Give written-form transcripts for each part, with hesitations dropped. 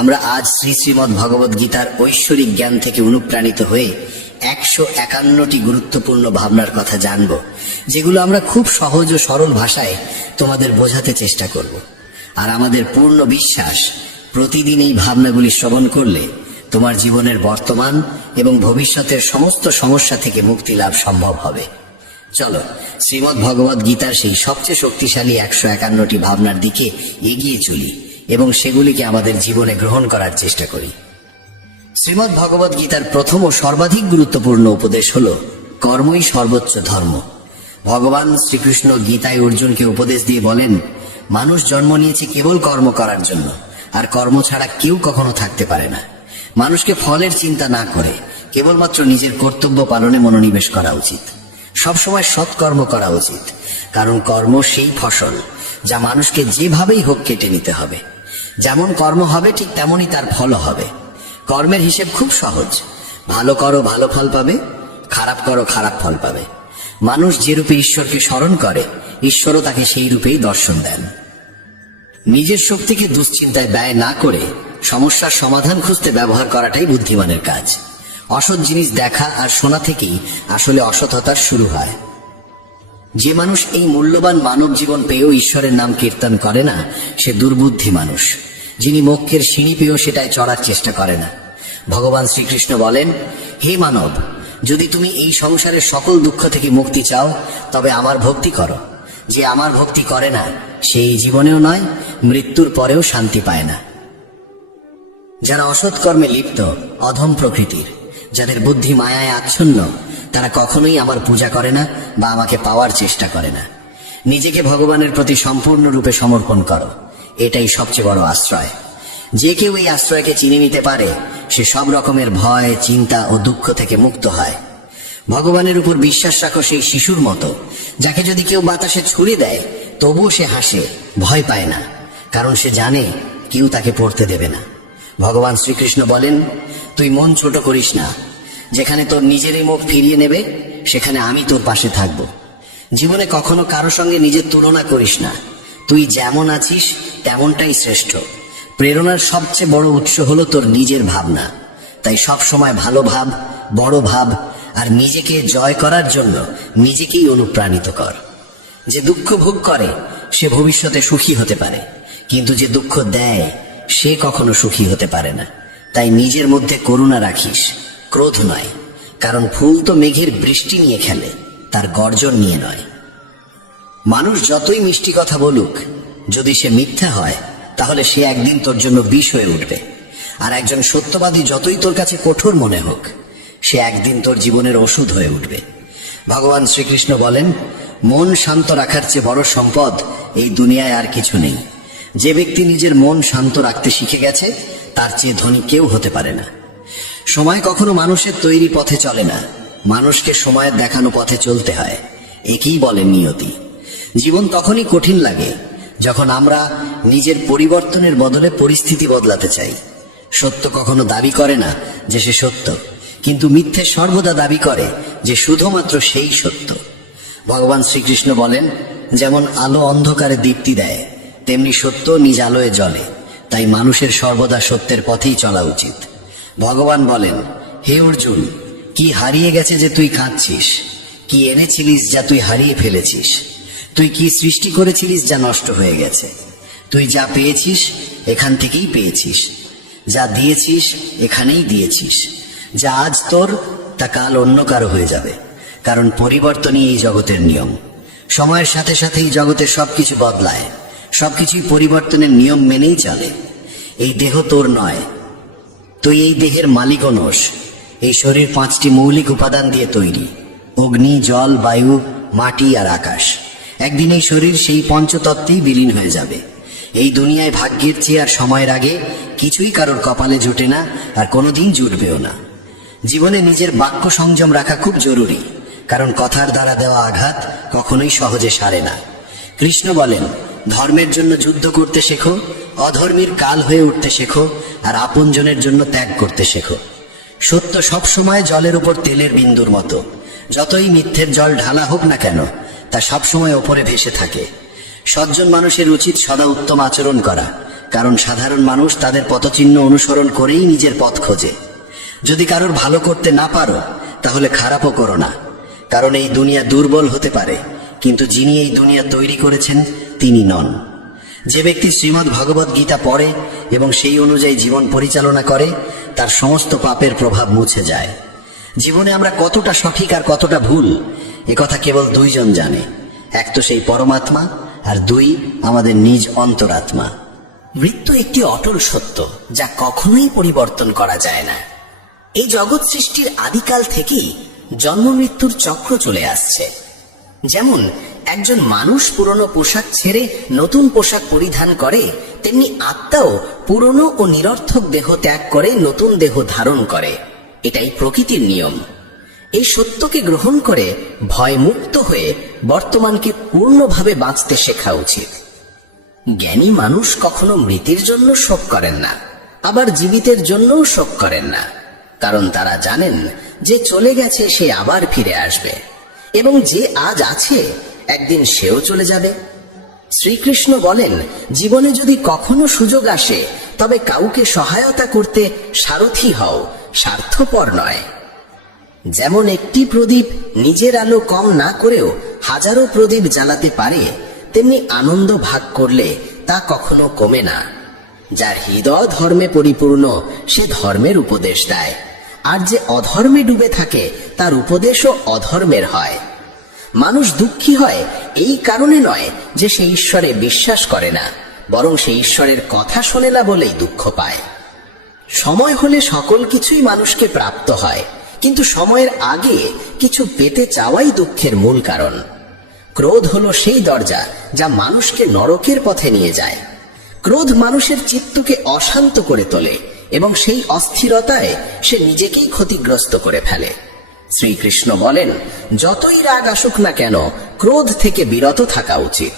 আমরা আজ শ্রীমদ্ ভগবদ গীতার ঐশ্বরিক জ্ঞান থেকে অনুপ্রাণিত হয়ে 151টি গুরুত্বপূর্ণ ভাবনার কথা জানব, যেগুলো আমরা খুব সহজ ও সরল ভাষায় তোমাদের বোঝাতে চেষ্টা করব। আর আমাদের পূর্ণ বিশ্বাস, প্রতিদিন এই ভাবনাগুলি শ্রবণ করলে তোমার জীবনের বর্তমান এবং ভবিষ্যতের সমস্ত সমস্যা থেকে মুক্তি লাভ সম্ভব হবে। চলো শ্রীমদ্ ভগবদ গীতার সেই সবচেয়ে শক্তিশালী 151টি ভাবনার দিকে এগিয়ে চলি এবং সেগুলিকে আমাদের জীবনে গ্রহণ করার চেষ্টা করি। শ্রীমদ্ ভগবদ গীতার প্রথম ও সর্বাধিক গুরুত্বপূর্ণ উপদেশ হল কর্মই সর্বোচ্চ ধর্ম। ভগবান শ্রীকৃষ্ণ গীতায় অর্জুনকে উপদেশ দিয়ে বলেন, মানুষ জন্ম নিয়েছে কেবল কর্ম করার জন্য, আর কর্ম ছাড়া কেউ কখনো থাকতে পারে না। মানুষকে ফলের চিন্তা না করে কেবলমাত্র নিজের কর্তব্য পালনে মনোনিবেশ করা উচিত। সবসময় সৎকর্ম করা উচিত, কারণ কর্ম সেই ফসল যা মানুষকে যেভাবেই হোক কেটে নিতে হবে। যেমন কর্ম হবে ঠিক তেমনই তার ফলও হবে। কর্মের হিসেব খুব সহজ, ভালো করো ভালো ফল পাবে, খারাপ করো খারাপ ফল পাবে। মানুষ যে রূপে ঈশ্বরকে স্মরণ করে, ঈশ্বরও তাকে সেই রূপেই দর্শন দেন। নিজের শক্তিকে দুশ্চিন্তায় ব্যয় না করে সমস্যার সমাধান খুঁজতে ব্যবহার করাটাই বুদ্ধিমানের কাজ। অসৎ জিনিস দেখা আর শোনা থেকেই আসলে অসৎতার শুরু হয়। যে মানুষ এই মূল্যবান মানব জীবন পেয়েও ঈশ্বরের নাম কীর্তন করে না, সে দুর্বুদ্ধি মানুষ, যিনি মোক্ষের সিঁড়ি পেয়েও সেটায় চড়ার চেষ্টা করে না। ভগবান শ্রীকৃষ্ণ বলেন, হে মানব, যদি তুমি এই সংসারের সকল দুঃখ থেকে মুক্তি চাও তবে আমার ভক্তি করো। যে আমার ভক্তি করে না সে এই জীবনেও নয়, মৃত্যুর পরেও শান্তি পায় না। যারা অসৎ কর্মে লিপ্ত, অধম প্রকৃতির, যাদের বুদ্ধি মায়ায় আচ্ছন্ন, তারা কখনোই আমার পূজা করে না বা আমাকে পাওয়ার চেষ্টা করে না। নিজেকে ভগবানের প্রতি সম্পূর্ণরূপে সমর্পণ করো, এটাই সবচেয়ে বড় আশ্রয়। যে কেউ এই আশ্রয়কে চিনে নিতে পারে, সে সব রকমের ভয়, চিন্তা ও দুঃখ থেকে মুক্ত হয়। ভগবানের উপর বিশ্বাস রাখো সেই শিশুর মতো, যাকে যদি কেউ বাতাসে ছুড়ে দেয় তবুও সে হাসে, ভয় পায় না, কারণ সে জানে কেউ তাকে পড়তে দেবে না। ভগবান শ্রীকৃষ্ণ বলেন, তুই মন ছোট করিস না। যেখানে তোর নিজেরই মুখ ফিরিয়ে নেবে, সেখানে আমি তোর পাশে থাকব। জীবনে কখনো কারো সঙ্গে নিজের তুলনা করিস না। তুই যেমন আছিস তেমনটাই শ্রেষ্ঠ। প্রেরণার সবচেয়ে বড় উৎস হলো তোর নিজের ভাবনা। তাই সব সময় ভালো ভাব, বড় ভাব, আর নিজেকে জয় করার জন্য নিজেকেই অনুপ্রাণিত কর। যে দুঃখ ভোগ করে সে ভবিষ্যতে সুখী হতে পারে, কিন্তু যে দুঃখ দেয় সে কখনো সুখী হতে পারে না। তাই নিজের মধ্যে করুণা রাখিস, ক্রোধ নয়, কারণ ফুল তো মেঘের বৃষ্টি নিয়ে খেলে, তার গর্জন নিয়ে নয়। মানুষ যতই মিষ্টি কথা বলুক, যদি সে মিথ্যা হয় তাহলে সে একদিন তোর জন্য বিষ হয়ে উঠবে। আর একজন সত্যবাদী যতই তোর কাছে কঠোর মনে হোক, সে একদিন তোর জীবনের ওষুধ হয়ে উঠবে। ভগবান শ্রীকৃষ্ণ বলেন, মন শান্ত রাখার চেয়ে বড় সম্পদ এই দুনিয়ায় আর কিছু নেই। যে ব্যক্তি নিজের মন শান্ত রাখতে শিখে গেছে, তার চেয়ে ধনী কেউ হতে পারে না। সময় কখনো মানুষের তৈরি পথে চলে না, মানুষকে সময়ের দেখানো পথে চলতে হয়। একেই বলে নিয়তি। জীবন তখনই কঠিন লাগে যখন আমরা নিজের পরিবর্তনের বদলে পরিস্থিতি বদলাতে চাই। সত্য কখনো দাবি করে না যে সে সত্য, কিন্তু মিথ্যে সর্বদা দাবি করে যে শুধুমাত্র সেই সত্য। ভগবান শ্রীকৃষ্ণ বলেন, যেমন আলো অন্ধকারে দীপ্তি দেয়, তেমনি সত্য নিজ আলোয় জ্বলে। তাই মানুষের সর্বদা সত্যের পথেই চলা উচিত। ভগবান বলেন, হে অর্জুন, কি হারিয়ে গেছে যে তুই কাঁদছিস? কি এনেছিলিস যা তুই হারিয়ে ফেলেছিস? তুই কি সৃষ্টি করেছিলিস যা নষ্ট হয়ে গেছে? তুই যা পেয়েছিস এখান থেকেই পেয়েছিস, যা দিয়েছিস এখানেই দিয়েছিস। যা আজ তোর তা কাল অন্য কারো হয়ে যাবে, কারণ পরিবর্তনই এই জগতের নিয়ম। সময়ের সাথে সাথে এই জগতের সবকিছু বদলায়, সবকিছুই পরিবর্তনের নিয়ম মেনেই চলে। এই দেহ তোর নয়, তুই এই দেহের মালিকও নোস। এই শরীর 5টি মৌলিক উপাদান দিয়ে তৈরি: অগ্নি, জল, বায়ু, মাটি আর আকাশ। একদিন এই শরীর সেই পঞ্চতত্ত্বেই বিলীন হয়ে যাবে। এই দুনিয়ায় ভাগ্যের চেয়ে আর সময়ের আগে কিছুই কারোর কপালে জোটে না, আর কোনোদিন জুটবেও না। জীবনে নিজের বাক্য সংযম রাখা খুব জরুরি, কারণ কথার দ্বারা দেওয়া আঘাত কখনোই সহজে সারে না। কৃষ্ণ বলেন, ধর্মের জন্য যুদ্ধ করতে শেখো, অধর্মীর কাল হয়ে উঠতে শেখো, আর আপনজনের জন্য ত্যাগ করতে শেখো। সত্য সব সময় জলের উপর তেলের বিন্দুর মতো। যতই মিথ্যের জল ঢালা হোক না কেন, তা সবসময় ওপরে ভেসে থাকে। সজ্জন মানুষের উচিত সদা উত্তম আচরণ করা, কারণ সাধারণ মানুষ তাদের পথচিহ্ন অনুসরণ করেই নিজের পথ খোঁজে। যদি কারোর ভালো করতে না পারো তাহলে খারাপও করো না, কারণ এই দুনিয়া দুর্বল হতে পারে, কিন্তু যিনি এই দুনিয়া তৈরি করেছেন তিনি নন। যে ব্যক্তি শ্রীমদ্ ভগবদ গীতা পড়ে এবং সেই অনুযায়ী জীবন পরিচালনা করে, তার সমস্ত পাপের প্রভাব মুছে যায়। জীবনে আমরা কতটা সঠিক আর কতটা ভুল, একথা কেবল দুইজন জানে। এক তো সেই পরমাত্মা, আর দুই আমাদের নিজ অন্তরাত্মা। মৃত্যু একটি অটল সত্য, যা কখনোই পরিবর্তন করা যায় না। এই জগৎ সৃষ্টির আদিকাল থেকেই জন্ম মৃত্যুর চক্র চলে আসছে। যেমন একজন মানুষ পুরনো পোশাক ছেড়ে নতুন পোশাক পরিধান করে, তেমনি আত্মাও পুরনো ও নিরর্থক দেহ ত্যাগ করে নতুন দেহ ধারণ করে। এটাই প্রকৃতির নিয়ম। এই সত্যকে গ্রহণ করে ভয়মুক্ত হয়ে বর্তমানকে পূর্ণভাবে বাঁচতে শেখা উচিত। জ্ঞানী মানুষ কখনো মৃতের জন্য শোক করেন না, আবার জীবিতের জন্যও শোক করেন না, কারণ তারা জানেন যে চলে গেছে সে আবার ফিরে আসবে, এবং যে আজ আছে একদিন সেও চলে যাবে। শ্রীকৃষ্ণ বলেন, জীবনে যদি কখনো সুযোগ আসে তবে কাউকে সহায়তা করতে সারথি হও, স্বার্থপর নয়। যেমন একটি প্রদীপ নিজের আলো কম না করেও হাজারো প্রদীপ জ্বালাতে পারে, তেমনি আনন্দ ভাগ করলে তা কখনো কমে না। যার হৃদয় ধর্মে পরিপূর্ণ সে ধর্মের উপদেশ দেয়, আর যে অধর্মে ডুবে থাকে তার উপদেশও অধর্মের হয়। মানুষ দুঃখী হয় এই কারণে নয় যে সে ঈশ্বরে বিশ্বাস করে না, বরং সে ঈশ্বরের কথা শোনে না বলেই দুঃখ পায়। সময় হলে সকল কিছুই মানুষকে প্রাপ্ত হয়, কিন্তু সময়ের আগে কিছু পেতে চাওয়াই দুঃখের মূল কারণ। ক্রোধ হলো সেই দরজা যা মানুষকে নরকের পথে নিয়ে যায়। ক্রোধ মানুষের চিত্তকে অশান্ত করে তোলে এবং সেই অস্থিরতায় সে নিজেকেই ক্ষতিগ্রস্ত করে ফেলে। শ্রীকৃষ্ণ বলেন, যতই রাগ আসুক না কেন ক্রোধ থেকে বিরত থাকা উচিত।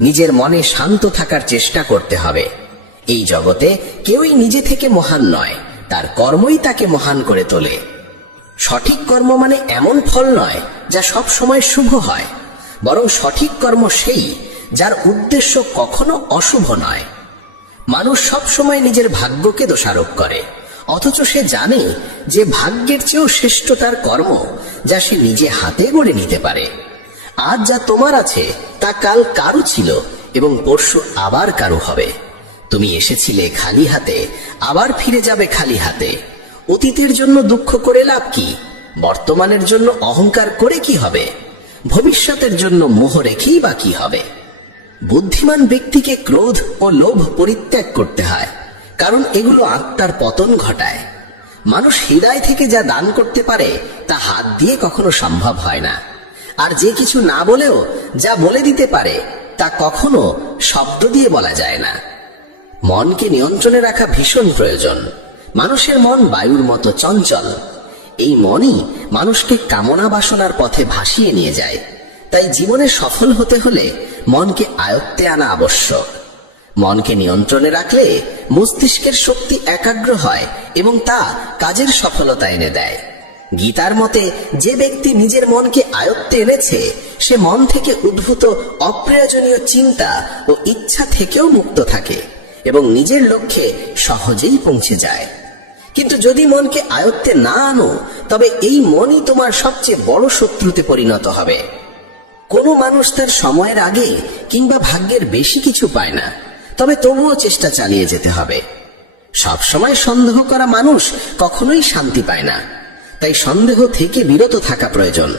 নিজের মনে শান্ত থাকার চেষ্টা করতে হবে। এই জগতে কেউই নিজে থেকে মহান নয়, তার কর্মই তাকে মহান করে তোলে। সঠিক কর্ম মানে এমন ফল নয় যা সব সময় শুভ হয়, বরং সঠিক কর্ম সেই যার উদ্দেশ্য কখনো অশুভ নয়। মানুষ সব সময় নিজের ভাগ্যকে দোষারোপ করে, অথচ সে জানে যে ভাগ্যের চেয়েও শ্রেষ্ঠ তার কর্ম, যা সে নিজে হাতে গড়ে নিতে পারে। আজ যা তোমার আছে তা কাল কারো ছিল এবং পরশু আবার কারো হবে। তুমি এসেছিলে খালি হাতে, আবার ফিরে যাবে খালি হাতে। অতীতের জন্য দুঃখ করে লাভ কি? বর্তমানের জন্য অহংকার করে কি হবে? ভবিষ্যতের জন্য মোহ রেখেই বা কি হবে? বুদ্ধিমান ব্যক্তিকে ক্রোধ ও লোভ পরিত্যাগ করতে হয়, কারণ এগুলো আত্মার পতন ঘটায়। মানুষ হৃদয় থেকে যা দান করতে পারে তা হাত দিয়ে কখনো সম্ভব হয় না, আর যে কিছু না বলেও যা বলে দিতে পারে তা কখনো শব্দ দিয়ে বলা যায় না। মনকে নিয়ন্ত্রণে রাখা ভীষণ প্রয়োজন। মানুষের মন বায়ুর মতো চঞ্চল। এই মনই মানুষকে কামনা বাসনার পথে ভাসিয়ে নিয়ে যায়। তাই জীবনে সফল হতে হলে মনকে আয়ত্তে আনা আবশ্যক। মনকে নিয়ন্ত্রণে রাখলে মস্তিষ্কের শক্তি একাগ্র হয় এবং তা কাজের সফলতা এনে দেয়। গীতার মতে, যে ব্যক্তি নিজের মনকে আয়ত্তে এনেছে সে মন থেকে উদ্ভূত অপ্রয়োজনীয় চিন্তা ও ইচ্ছা থেকেও মুক্ত থাকে এবং নিজের লক্ষ্যে সহজেই পৌঁছে যায়। কিন্তু যদি মনকে আয়ত্তে না আনো, তবে এই মনই তোমার সবচেয়ে বড় শত্রুতে পরিণত হবে। কোনো মানুষ তার সময়ের আগে কিংবা ভাগ্যের বেশি কিছু পায় না, তবে তবুও চেষ্টা চালিয়ে যেতে হবে। সবসময় সন্দেহ করা মানুষ কখনোই শান্তি পায় না, তাই সন্দেহ থেকে বিরত থাকা প্রয়োজন।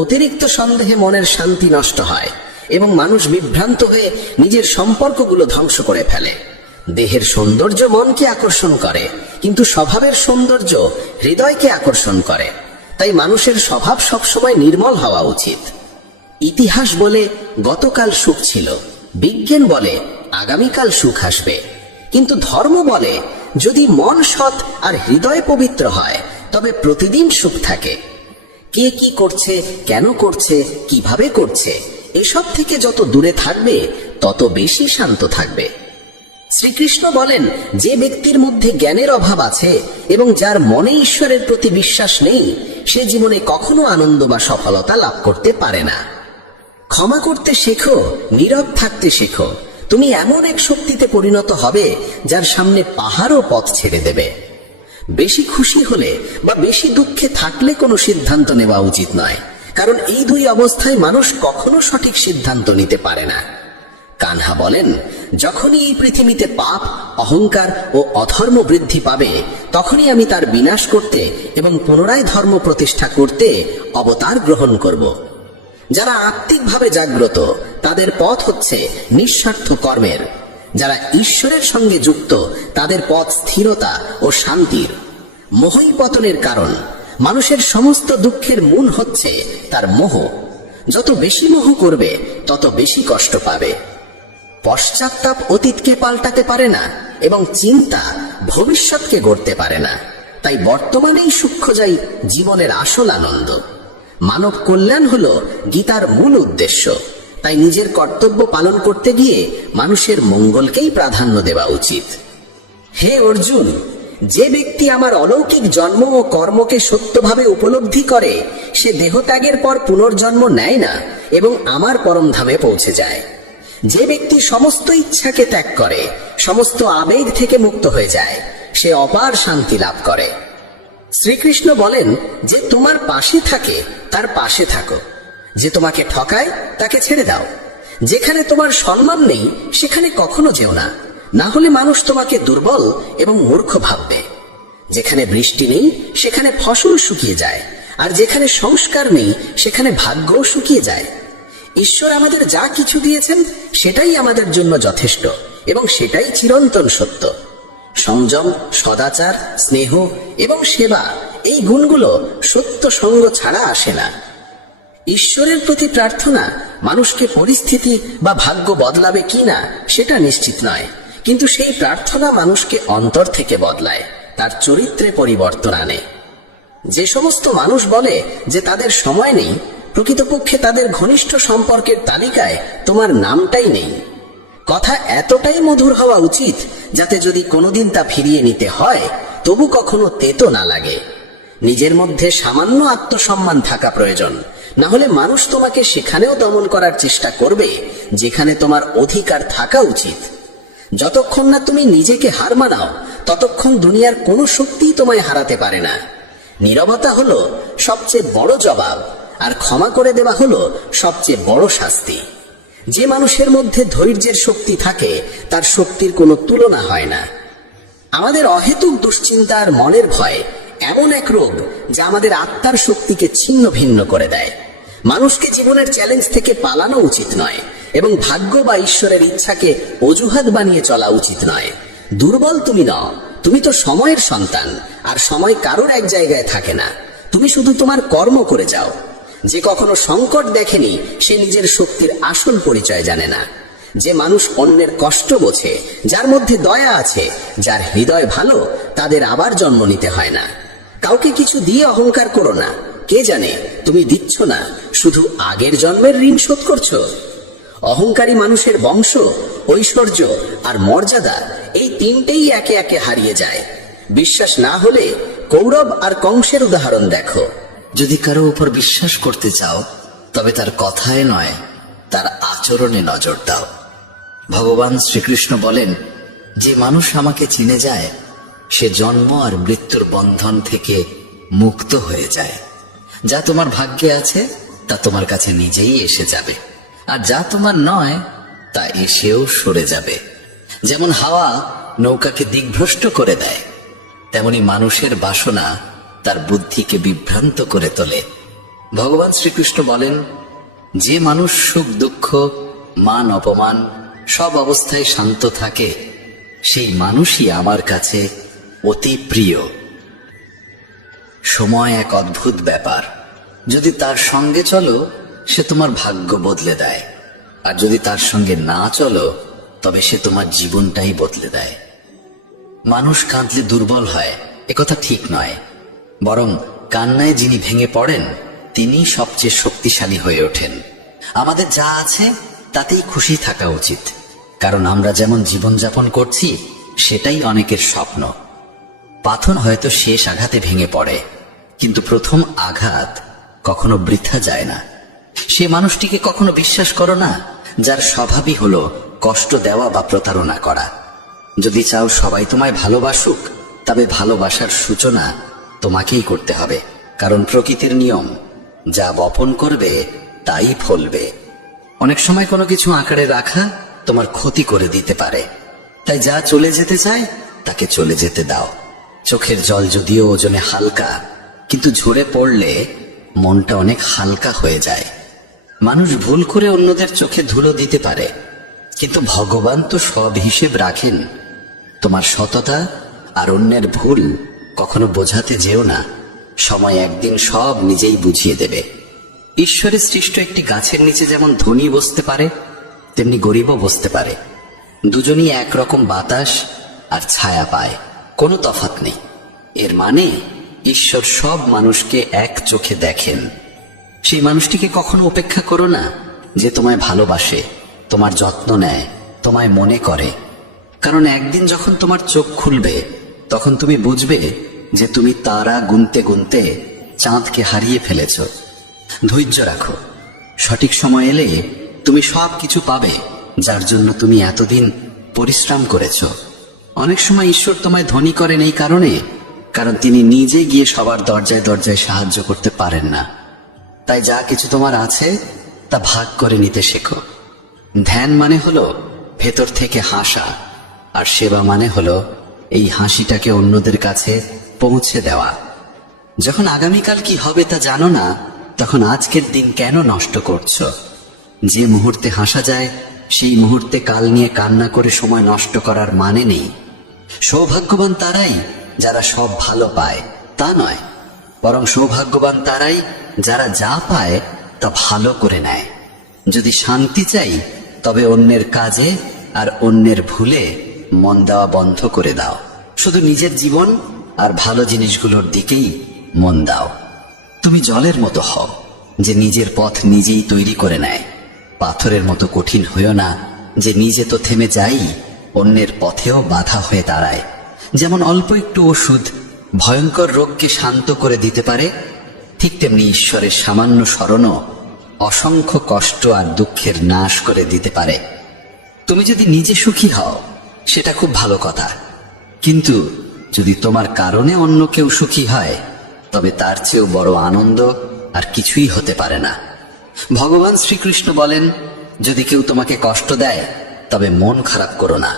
অতিরিক্ত সন্দেহে মনের শান্তি নষ্ট হয় এবং মানুষ বিভ্রান্ত হয়ে নিজের সম্পর্কগুলো ধ্বংস করে ফেলে। দেহের সৌন্দর্য মনকে আকর্ষণ করে, কিন্তু স্বভাবের সৌন্দর্য হৃদয়কে আকর্ষণ করে। তাই মানুষের স্বভাব সবসময় নির্মল হওয়া উচিত। ইতিহাস বলে গতকাল সুখ ছিল, বিজ্ঞান বলে আগামীকাল সুখ আসবে, কিন্তু ধর্ম বলে যদি মন সৎ আর হৃদয় পবিত্র হয় তবে প্রতিদিন সুখ থাকে। কে কি করছে, কেন করছে, কিভাবে করছে, এসব থেকে যত দূরে থাকবে তত বেশি শান্ত থাকবে। শ্রীকৃষ্ণ বলেন, যে ব্যক্তির মধ্যে জ্ঞানের অভাব আছে এবং যার মনে ঈশ্বরের প্রতি বিশ্বাস নেই, সে জীবনে কখনো আনন্দ বা সফলতা লাভ করতে পারে না। ক্ষমা করতে শেখো, নীরব থাকতে শেখো, তুমি এমন এক শক্তিতে পরিণত হবে যার সামনে পাহাড়ও পথ ছেড়ে দেবে। বেশি খুশি হলে বা বেশি দুঃখে থাকলে কোনো সিদ্ধান্ত নেওয়া উচিত নয়, কারণ এই দুই অবস্থায় মানুষ কখনো সঠিক সিদ্ধান্ত নিতে পারে না। কানহা বলেন, যখনই এই পৃথিবীতে পাপ, অহংকার ও অধর্ম বৃদ্ধি পাবে, তখনই আমি তার বিনাশ করতে এবং পুনরায় ধর্ম প্রতিষ্ঠা করতে অবতার গ্রহণ করব। যারা আত্মিকভাবে জাগ্রত তাদের পথ হচ্ছে নিঃস্বার্থ কর্মের। যারা ঈশ্বরের সঙ্গে যুক্ত তাদের পথ স্থিরতা ও শান্তির। মোহই পতনের কারণ। মানুষের সমস্ত দুঃখের মূল হচ্ছে তার মোহ। যত বেশি মোহ করবে তত বেশি কষ্ট পাবে। পশ্চাত্তাপ অতীতকে পাল্টাতে পারে না এবং চিন্তা ভবিষ্যৎকে গড়তে পারে না। তাই বর্তমানেই সূক্ষ্ম যাই জীবনের আসল আনন্দ। মানব কল্যাণ হলো গীতার মূল উদ্দেশ্য। তাই নিজের কর্তব্য পালন করতে গিয়ে মানুষের মঙ্গলকেই প্রাধান্য দেওয়া উচিত। হে অর্জুন, যে ব্যক্তি আমার অলৌকিক জন্ম ও কর্মকে সত্যভাবে উপলব্ধি করে সে দেহত্যাগের পর পুনর্জন্ম নেয় না এবং আমার পরমধামে পৌঁছে যায়। যে ব্যক্তি সমস্ত ইচ্ছাকে ত্যাগ করে, সমস্ত আবেগ থেকে মুক্ত হয়ে যায়, সে অপার শান্তি লাভ করে। শ্রীকৃষ্ণ বলেন, যে তোমার পাশে থাকে তার পাশে থাকো, যে তোমাকে ঠকায় তাকে ছেড়ে দাও। যেখানে তোমার সম্মান নেই সেখানে কখনো যেও না, না হলে মানুষ তোমাকে দুর্বল এবং মূর্খ ভাববে। যেখানে বৃষ্টি নেই সেখানে ফসল শুকিয়ে যায়, আর যেখানে সংস্কার নেই সেখানে ভাগ্যও শুকিয়ে যায়। ঈশ্বর আমাদের যা কিছু দিয়েছেন সেটাই আমাদের জন্য যথেষ্ট এবং সেটাই চিরন্তন সত্য। সংযম, সদাচার, স্নেহ এবং সেবা, এই গুণগুলো সত্য সঙ্গ ছাড়া আসে না। ঈশ্বরের প্রতি প্রার্থনা মানুষকে পরিস্থিতি বা ভাগ্য বদলাবে কিনা সেটা নিশ্চিত নয়, কিন্তু সেই প্রার্থনা মানুষকে অন্তর থেকে বদলায়, তার চরিত্রে পরিবর্তন আনে। যে সমস্ত মানুষ বলে যে তাদের সময় নেই, প্রকৃতপক্ষে তাদের ঘনিষ্ঠ সম্পর্কের তালিকায় তোমার নামটাই নেই। কথা এতটাই মধুর হওয়া উচিত যাতে যদি কোনোদিন তা ফিরিয়ে নিতে হয় তবু কখনো তেতো না লাগে। নিজের মধ্যে সামান্য আত্মসম্মান থাকা প্রয়োজন, না হলে মানুষ তোমাকে সেখানেও দমন করার চেষ্টা করবে যেখানে তোমার অধিকার থাকা উচিত। যতক্ষণ না তুমি নিজেকে হার মানাও ততক্ষণ দুনিয়ার কোনো শক্তিই তোমায় হারাতে পারে না। নীরবতা হলো সবচেয়ে বড় জবাব, আর ক্ষমা করে দেওয়া হলো সবচেয়ে বড় শাস্তি। যে মানুষের মধ্যে ধৈর্যের শক্তি থাকে তার শক্তির কোনো তুলনা হয় না। আমাদের অহেতুক দুশ্চিন্তা আর মনের ভয় এমন এক রোগ যা আমাদের আত্মার শক্তিকে ছিন্ন ভিন্ন করে দেয়। মানুষকে জীবনের চ্যালেঞ্জ থেকে পালানো উচিত নয় এবং ভাগ্য বা ঈশ্বরের ইচ্ছাকে অজুহাত বানিয়ে চলা উচিত নয়। দুর্বল তুমি নও, তুমি তো সময়ের সন্তান, আর সময় কারোর এক জায়গায় থাকে না। তুমি শুধু তোমার কর্ম করে যাও। যে কখনো সংকট দেখেনি সে নিজের শক্তির আসল পরিচয় জানে না। যে মানুষ অন্যের কষ্ট বোঝে, যার মধ্যে দয়া আছে, যার হৃদয় ভালো, তাদের আবার জন্ম নিতে হয় না। কাউকে কিছু দিয়ে অহংকার করো না। কে জানে তুমি দিচ্ছ না, শুধু আগের জন্মের ঋণ শোধ করছো। অহংকারী মানুষের বংশ, ঐশ্বর্য আর মর্যাদা এই তিনটেই একে একে হারিয়ে যায়। বিশ্বাস না হলে কৌরব আর কংসের উদাহরণ দেখো। যদি কারো উপর বিশ্বাস করতে চাও তবে তার কথায় নয় তার আচরণে নজর দাও। ভগবান শ্রীকৃষ্ণ বলেন, যে মানুষ আমাকে চিনে যায় সে জন্ম আর মৃত্যুর বন্ধন থেকে মুক্ত হয়ে যায়। যা তোমার ভাগ্যে আছে তা তোমার কাছে নিজেই এসে যাবে, আর যা তোমার নয় তা এসেও সরে যাবে। যেমন হাওয়া নৌকাকে দিকভ্রষ্ট করে দেয়, তেমনি মানুষের বাসনা তার বুদ্ধিকে বিভ্রান্ত করে তোলে। ভগবান শ্রীকৃষ্ণ বলেন, যে মানুষ সুখ দুঃখ, মান অপমান সব অবস্থায় শান্ত থাকে সেই মানুষই আমার কাছে অতি প্রিয়। সময় এক অদ্ভুত ব্যাপার। যদি তার সঙ্গে চলো সে তোমার ভাগ্য বদলে দেয়, আর যদি তার সঙ্গে না চলো তবে সে তোমার জীবনটাই বদলে দেয়। মানুষ কাঁদলে দুর্বল হয় একথা ঠিক নয়, বরং কান্নায় যিনি ভেঙে পড়েন তিনি সবচেয়ে শক্তিশালী হয়ে ওঠেন। আমাদের যা আছে তাতেই খুশি থাকা উচিত, কারণ আমরা যেমন জীবনযাপন করছি সেটাই অনেকের স্বপ্ন। পাথর হয়তো শেষ আঘাতে ভেঙে পড়ে, কিন্তু প্রথম আঘাত কখনো বৃথা যায় না। সে মানুষটিকে কখনো বিশ্বাস করো না যার স্বভাবই হলো কষ্ট দেওয়া বা প্রতারণা করা। যদি চাও সবাই তোমায় ভালোবাসুক, তবে ভালোবাসার সূচনা তোমাকেই করতে হবে। কারণ প্রকৃতির নিয়ম, যা বপন করবে তাই ফলবে। অনেক সময় কোনো কিছু আঁকড়ে রাখা তোমার ক্ষতি করে দিতে পারে, তাই যা চলে যেতে চায় তাকে চলে যেতে দাও। চোখের জল যদিও ওজনে হালকা, কিন্তু ঝরে পড়লে মনটা অনেক হালকা হয়ে যায়। মানুষ ভুল করে অন্যদের চোখে ধুলো দিতে পারে, কিন্তু ভগবান তো সব হিসেব রাখেন। তোমার সততা আর অন্যের ভুল কখনো বোঝাতে যেও না। সময় একদিন সব নিজেই বুঝিয়ে দেবে। ঈশ্বরের সৃষ্ট একটি গাছের নিচে যেমন ধনী বসতে পারে, তেমনি গরিবও বসতে পারে। দুজনই একরকম বাতাস আর ছায়া পায়, কোনো তফাৎ নেই। এর মানে ঈশ্বর সব মানুষকে এক চোখে দেখেন। সেই মানুষটিকে কখনো উপেক্ষা করো না, যে তোমায় ভালোবাসে, তোমার যত্ন নেয়, তোমায় মনে করে। কারণ একদিন যখন তোমার চোখ খুলবে, তখন তুমি বুঝবে যে তুমি তারা গুনতে গুনতে চাঁদকে হারিয়ে ফেলেছ। ধৈর্য রাখো, সঠিক সময় এলে তুমি সব কিছু পাবে, যার জন্য তুমি এতদিন পরিশ্রম করেছ। অনেক সময় ঈশ্বর তোমায় ধনী করেন এই কারণে, কারণ তিনি নিজে গিয়ে সবার দরজায় দরজায় সাহায্য করতে পারেন না। তাই যা কিছু তোমার আছে তা ভাগ করে নিতে শেখো। ধ্যান মানে হলো ভেতর থেকে হাসা, আর সেবা মানে হলো এই হাসিটাকে অন্যদের কাছে পৌঁছে দেওয়া। যখন আগামীকাল কি হবে তা জানো না, তখন আজকের দিন কেন নষ্ট করছো? যে মুহূর্তে হাসা যায়, সেই মুহূর্তে কাল নিয়ে কান্না করে সময় নষ্ট করার মানে নেই। সৌভাগ্যবান তারাই যারা সব ভালো পায়, তা নয়, বরং সৌভাগ্যবান তারাই যারা যা পায় তা ভালো করে নেয়। যদি শান্তি চাই, তবে অন্যের কাজে আর অন্যের ভুলে মন দেওয়া বন্ধ করে দাও। শুধু নিজের জীবন আর ভালো জিনিসগুলোর দিকেই মন দাও। তুমি জলের মতো হও, যে নিজের পথ নিজেই তৈরি করে নেয়। পাথরের মতো কঠিন হইও না, যে নিজে তো থেমে যাই, অন্যের পথেও বাধা হয়ে দাঁড়ায়। যেমন অল্প একটু ওষুধ ভয়ঙ্কর রোগকে শান্ত করে দিতে পারে, ঠিক তেমনি ঈশ্বরের সামান্য স্মরণও অসংখ্য কষ্ট আর দুঃখের নাশ করে দিতে পারে। তুমি যদি নিজে সুখী হও, সেটা খুব ভালো কথা, কিন্তু যদি তোমার কারণে অন্য কেউ সুখী হয়, তবে তার চেয়েও বড় আনন্দ আর কিছুই হতে পারে না। ভগবান শ্রীকৃষ্ণ বলেন, যদি কেউ তোমাকে কষ্ট দেয়, তবে মন খারাপ করো না।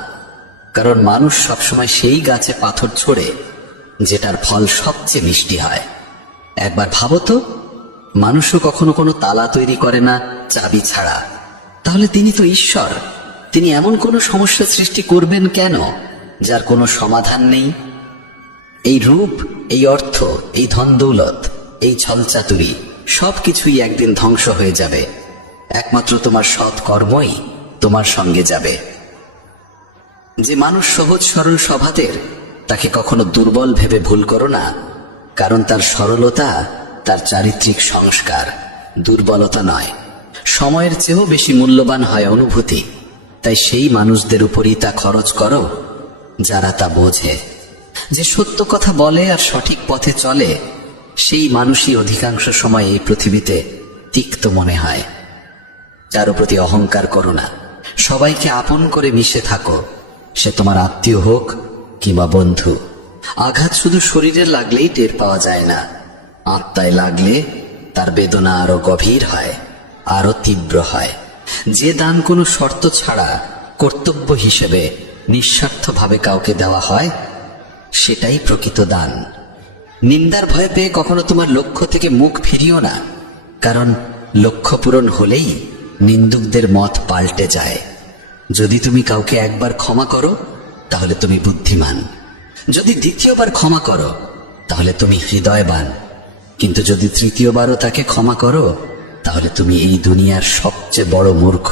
কারণ মানুষ সবসময় সেই গাছে পাথর ছোড়ে যেটার ফল সবচেয়ে মিষ্টি হয়। একবার ভাবো তো, মানুষও কখনো কোনো তালা তৈরি করে না চাবি ছাড়া। তাহলে তিনি তো ঈশ্বর, তিনি এমন কোনো সমস্যা সৃষ্টি করবেন কেন যার কোনো সমাধান নেই? এই রূপ, এই অর্থ, এই ধন দৌলত, এই ছলচাতুরি সবকিছুই একদিন ধ্বংস হয়ে যাবে। একমাত্র তোমার সৎ কর্মই তোমার সঙ্গে যাবে। যে মানুষ সহজ সরল স্বভাবের, তাকে কখনো দুর্বল ভেবে ভুল করো না। কারণ তার সরলতা তার চারিত্রিক সংস্কার, দুর্বলতা নয়। সময়ের চেয়েও বেশি মূল্যবান হয় অনুভূতি। তাই সেই মানুষদের উপরই তা খরচ করো যারা তা বোঝে। যে সত্য কথা বলে আর সঠিক পথে চলে, সেই মানুষই অধিকাংশ সময় এই পৃথিবীতে তিক্ত মনে হয়। কারো প্রতি অহংকার করো না, সবাইকে আপন করে মিশে থাকো, সে তোমার আত্মীয় হোক কিংবা বন্ধু। আঘাত শুধু শরীরে লাগলেই টের পাওয়া যায় না, আত্মায় লাগলে তার বেদনা আরো গভীর হয়, আরো তীব্র হয়। যে দান কোনো শর্ত ছাড়া কর্তব্য হিসেবে নিঃস্বার্থভাবে কাউকে দেওয়া হয়, সেটাই প্রকৃত দান। নিন্দার ভয় পেয়ে কখনো তোমার লক্ষ্য থেকে মুখ ফিরিও না, কারণ লক্ষ্য পূরণ হলেই নিন্দুকদের মত পাল্টে যায়। যদি তুমি কাউকে একবার ক্ষমা করো, তাহলে তুমি বুদ্ধিমান। যদি দ্বিতীয়বার ক্ষমা করো, তাহলে তুমি হৃদয়বান। কিন্তু যদি তৃতীয়বারও তাকে ক্ষমা করো, তাহলে তুমি এই দুনিয়ার সবচেয়ে বড় মূর্খ।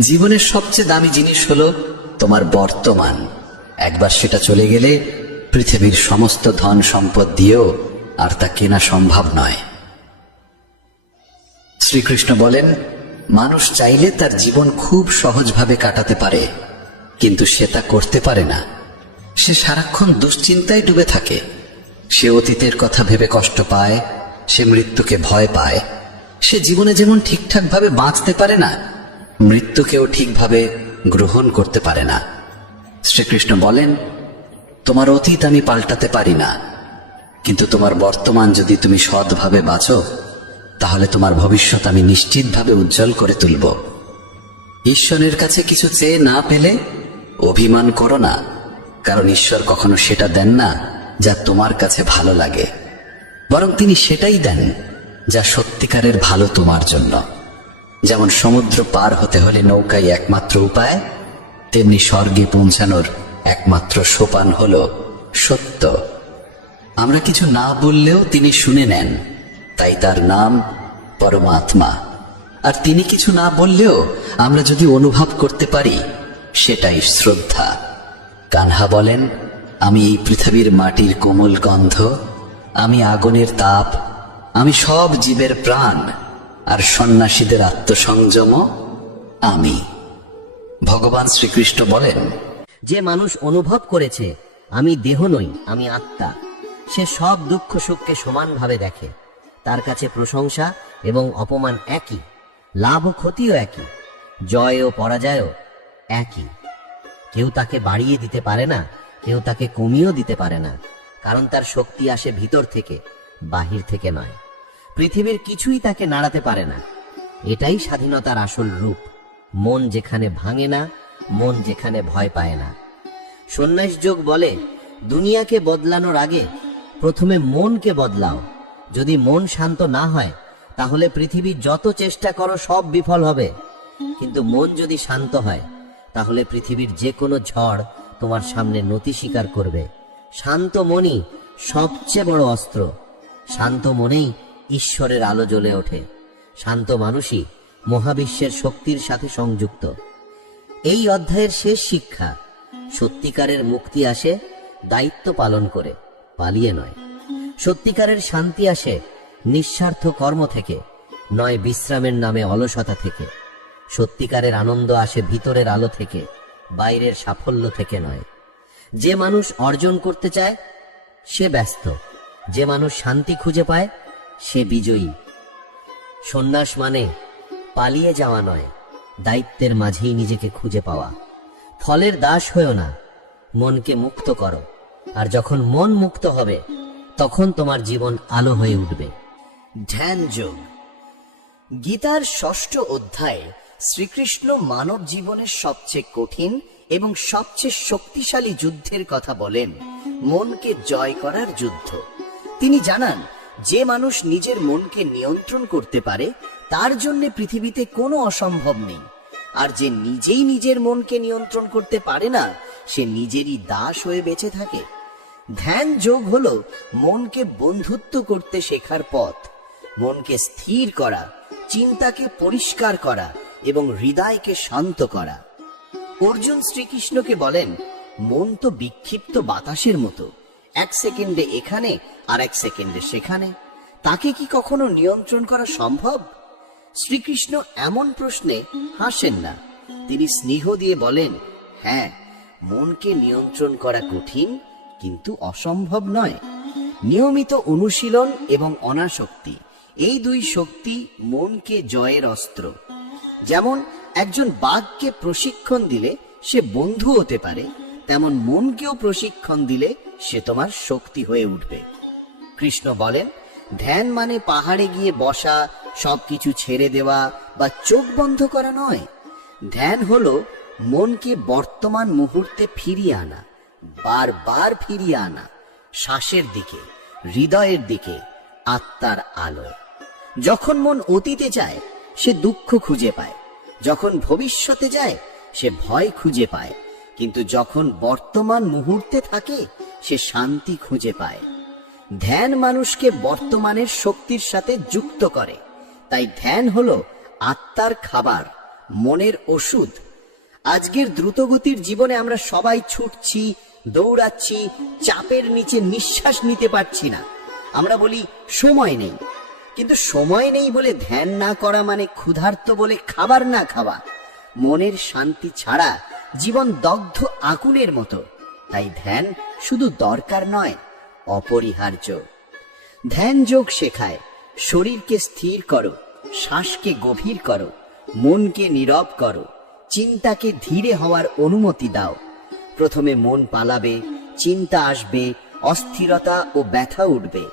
জীবনের সবচেয়ে দামি জিনিস হলো তোমার বর্তমান। একবার সেটা চলে গেলে পৃথিবীর সমস্ত ধন সম্পদ দিয়েও আর তা কেনা সম্ভব নয়। শ্রীকৃষ্ণ বলেন, মানুষ চাইলে তার জীবন খুব সহজভাবে কাটাতে পারে, কিন্তু সে তা করতে পারে না। সে সারাক্ষণ দুশ্চিন্তায় ডুবে থাকে। সে অতীতের কথা ভেবে কষ্ট পায়, সে মৃত্যুকে ভয় পায়। সে জীবনে যেমন ঠিকঠাক ভাবে বাঁচতে পারে না, মৃত্যুকেও ঠিকভাবে গ্রহণ করতে পারে না। শ্রীকৃষ্ণ বলেন, তোমার অতীত আমি পাল্টাতে পারি না, কিন্তু তোমার বর্তমান যদি তুমি সৎভাবে বাঁচো, তাহলে তোমার ভবিষ্যৎ আমি নিশ্চিতভাবে উজ্জ্বল করে তুলব। ঈশ্বরের কাছে কিছু চেয়ে না পেলে অভিমান করো না, কারণ ঈশ্বর কখনো সেটা দেন না যা তোমার কাছে ভালো লাগে, বরং তিনি সেটাই দেন যা সত্যিকারের ভালো তোমার জন্য। যেমন সমুদ্র পার হতে হলে নৌকাই একমাত্র উপায়, তেমনি স্বর্গে পৌঁছানোর একমাত্র সোপান হলো সত্য। আমরা কিছু না বললেও তিনি শুনে নেন, তাই তার নাম পরমাত্মা। আর তিনি কিছু না বললেও আমরা যদি অনুভব করতে পারি, সেটাই শ্রদ্ধা। কানহা বলেন, আমি এই পৃথিবীর মাটির কোমল গন্ধ, আমি আগুনের তাপ, আমি সব জীবের প্রাণ, আর সন্ন্যাসীদের আত্মসংযম আমি। ভগবান শ্রীকৃষ্ণ বলেন, যে মানুষ অনুভব করেছে আমি দেহ নই, আমি আত্মা, সে সব দুঃখ সুখকে সমানভাবে দেখে। তার কাছে প্রশংসা এবং অপমান একই, লাভ ও ক্ষতিও একই, জয় ও পরাজয়ও একই। কেউ তাকে বাড়িয়ে দিতে পারে না, কেউ তাকে কমিয়েও দিতে পারে না, কারণ তার শক্তি আসে ভিতর থেকে, বাহির থেকে নয়। পৃথিবীর কিছুই তাকে নাড়াতে পারে না। এটাই স্বাধীনতার আসল রূপ। মন যেখানে ভাঙে না, মন যেখানে ভয় পায় না। সন্ন্যাস যোগ বলে, দুনিয়াকে বদলানোর আগে প্রথমে মনকে বদলাও। যদি মন শান্ত না হয়, তাহলে পৃথিবীর যত চেষ্টা করো সব বিফল হবে। কিন্তু মন যদি শান্ত হয়, তাহলে পৃথিবীর যে কোনো ঝড় তোমার সামনে নতি স্বীকার করবে। শান্ত মনই সবচেয়ে বড় অস্ত্র। শান্ত মনেই ঈশ্বরের আলো জ্বলে ওঠে। শান্ত মানুষই মহাবিশ্বের শক্তির সাথে সংযুক্ত। এই অধ্যায়ের শেষ শিক্ষা, সত্যিকারের মুক্তি আসে দায়িত্ব পালন করে, পালিয়ে নয়। সত্যিকারের শান্তি আসে নিঃস্বার্থ কর্ম থেকে, নয় বিশ্রামের নামে অলসতা থেকে। সত্যিকারের আনন্দ আসে ভিতরের আলো থেকে, বাইরের সাফল্য থেকে নয়। যে মানুষ অর্জন করতে চায় সে ব্যস্ত, যে মানুষ শান্তি খুঁজে পায় সে বিজয়ী। সন্ন্যাস মানে পালিয়ে যাওয়া নয়, দায়িত্বের মাঝেই নিজেকে খুঁজে পাওয়া। ফলের দাস হয়েও না, মনকে মুক্ত করো। আর যখন মন মুক্ত হবে, তখন তোমার জীবন আলো হয়ে উঠবে। ধ্যান যোগ। গীতার ৬ষ্ঠ অধ্যায়ে শ্রীকৃষ্ণ মানব জীবনের সবচেয়ে কঠিন এবং সবচেয়ে শক্তিশালী যুদ্ধের কথা বলেন, মনকে জয় করার যুদ্ধ। তিনি জানান, যে মানুষ নিজের মনকে নিয়ন্ত্রণ করতে পারে, তার জন্য পৃথিবীতে কোনো অসম্ভব নেই। আর যে নিজেই নিজের মনকে নিয়ন্ত্রণ করতে পারে না, সে নিজেরই দাস হয়ে বেঁচে থাকে। ধ্যান যোগ হলো মনকে বন্ধুত্ব করতে শেখার পথ। মনকে স্থির করা, চিন্তাকে পরিষ্কার করা এবং হৃদয়কে শান্ত করা। অর্জুন শ্রীকৃষ্ণকে বলেন, মন তো বিক্ষিপ্ত বাতাসের মতো, এক সেকেন্ডে এখানে আর এক সেকেন্ডে সেখানে, তাকে কি কখনো নিয়ন্ত্রণ করা সম্ভব? শ্রীকৃষ্ণ এমন প্রশ্নে হাসেন না, তিনি স্নেহ দিয়ে বলেন, হ্যাঁ, মনকে নিয়ন্ত্রণ করা কঠিন, কিন্তু অসম্ভব নয়। নিয়মিত অনুশীলন এবং অনাসক্তি, এই দুই শক্তি মনকে জয়ের অস্ত্র। যেমন একজন বাঘকে প্রশিক্ষণ দিলে সে বন্ধু হতে পারে, তেমন মনকেও প্রশিক্ষণ দিলে সে তোমার শক্তি হয়ে উঠবে। কৃষ্ণ বলেন, ধ্যান মানে পাহাড়ে গিয়ে বসা, সবকিছু ছেড়ে দেওয়া বা চোখ বন্ধ করা নয়। ধ্যান হলো মনকে বর্তমান মুহূর্তে ফিরিয়ে আনা, বারবার ফিরিয়ে আনা, শ্বাসের দিকে, হৃদয়ের দিকে, আত্মার আলো। যখন মন অতীতে যায়, সে দুঃখ খুঁজে পায়। যখন ভবিষ্যতে যায়, সে ভয় খুঁজে পায়। কিন্তু যখন বর্তমান মুহূর্তে থাকে, সে শান্তি খুঁজে পায়। ধ্যান মানুষকে বর্তমানের শক্তির সাথে যুক্ত করে। তাই ধ্যান হলো আত্মার খাবার, মনের ওষুধ। আজকের দ্রুতগতির জীবনে আমরা সবাই ছুটছি, দৌড়াচ্ছি, চাপের নিচে নিঃশ্বাস নিতে পারছি না। আমরা বলি সময় নেই, কিন্তু সময় নেই বলে ধ্যান না করা মানে ক্ষুধার্ত বলে খাবার না খাওয়া। মনের শান্তি ছাড়া জীবন দগ্ধ আগুনের মতো। তাই ধ্যান শুধু দরকার নয়, অপরিহার্য। ধ্যান যোগ শেখায়, শরীরকে স্থির করো, শ্বাসকে গভীর করো, মনকে নীরব করো, চিন্তাকে ধীরে হওয়ার অনুমতি দাও। প্রথমে মন পালাবে, চিন্তা আসবে, অস্থিরতা ও ব্যথা উঠবে।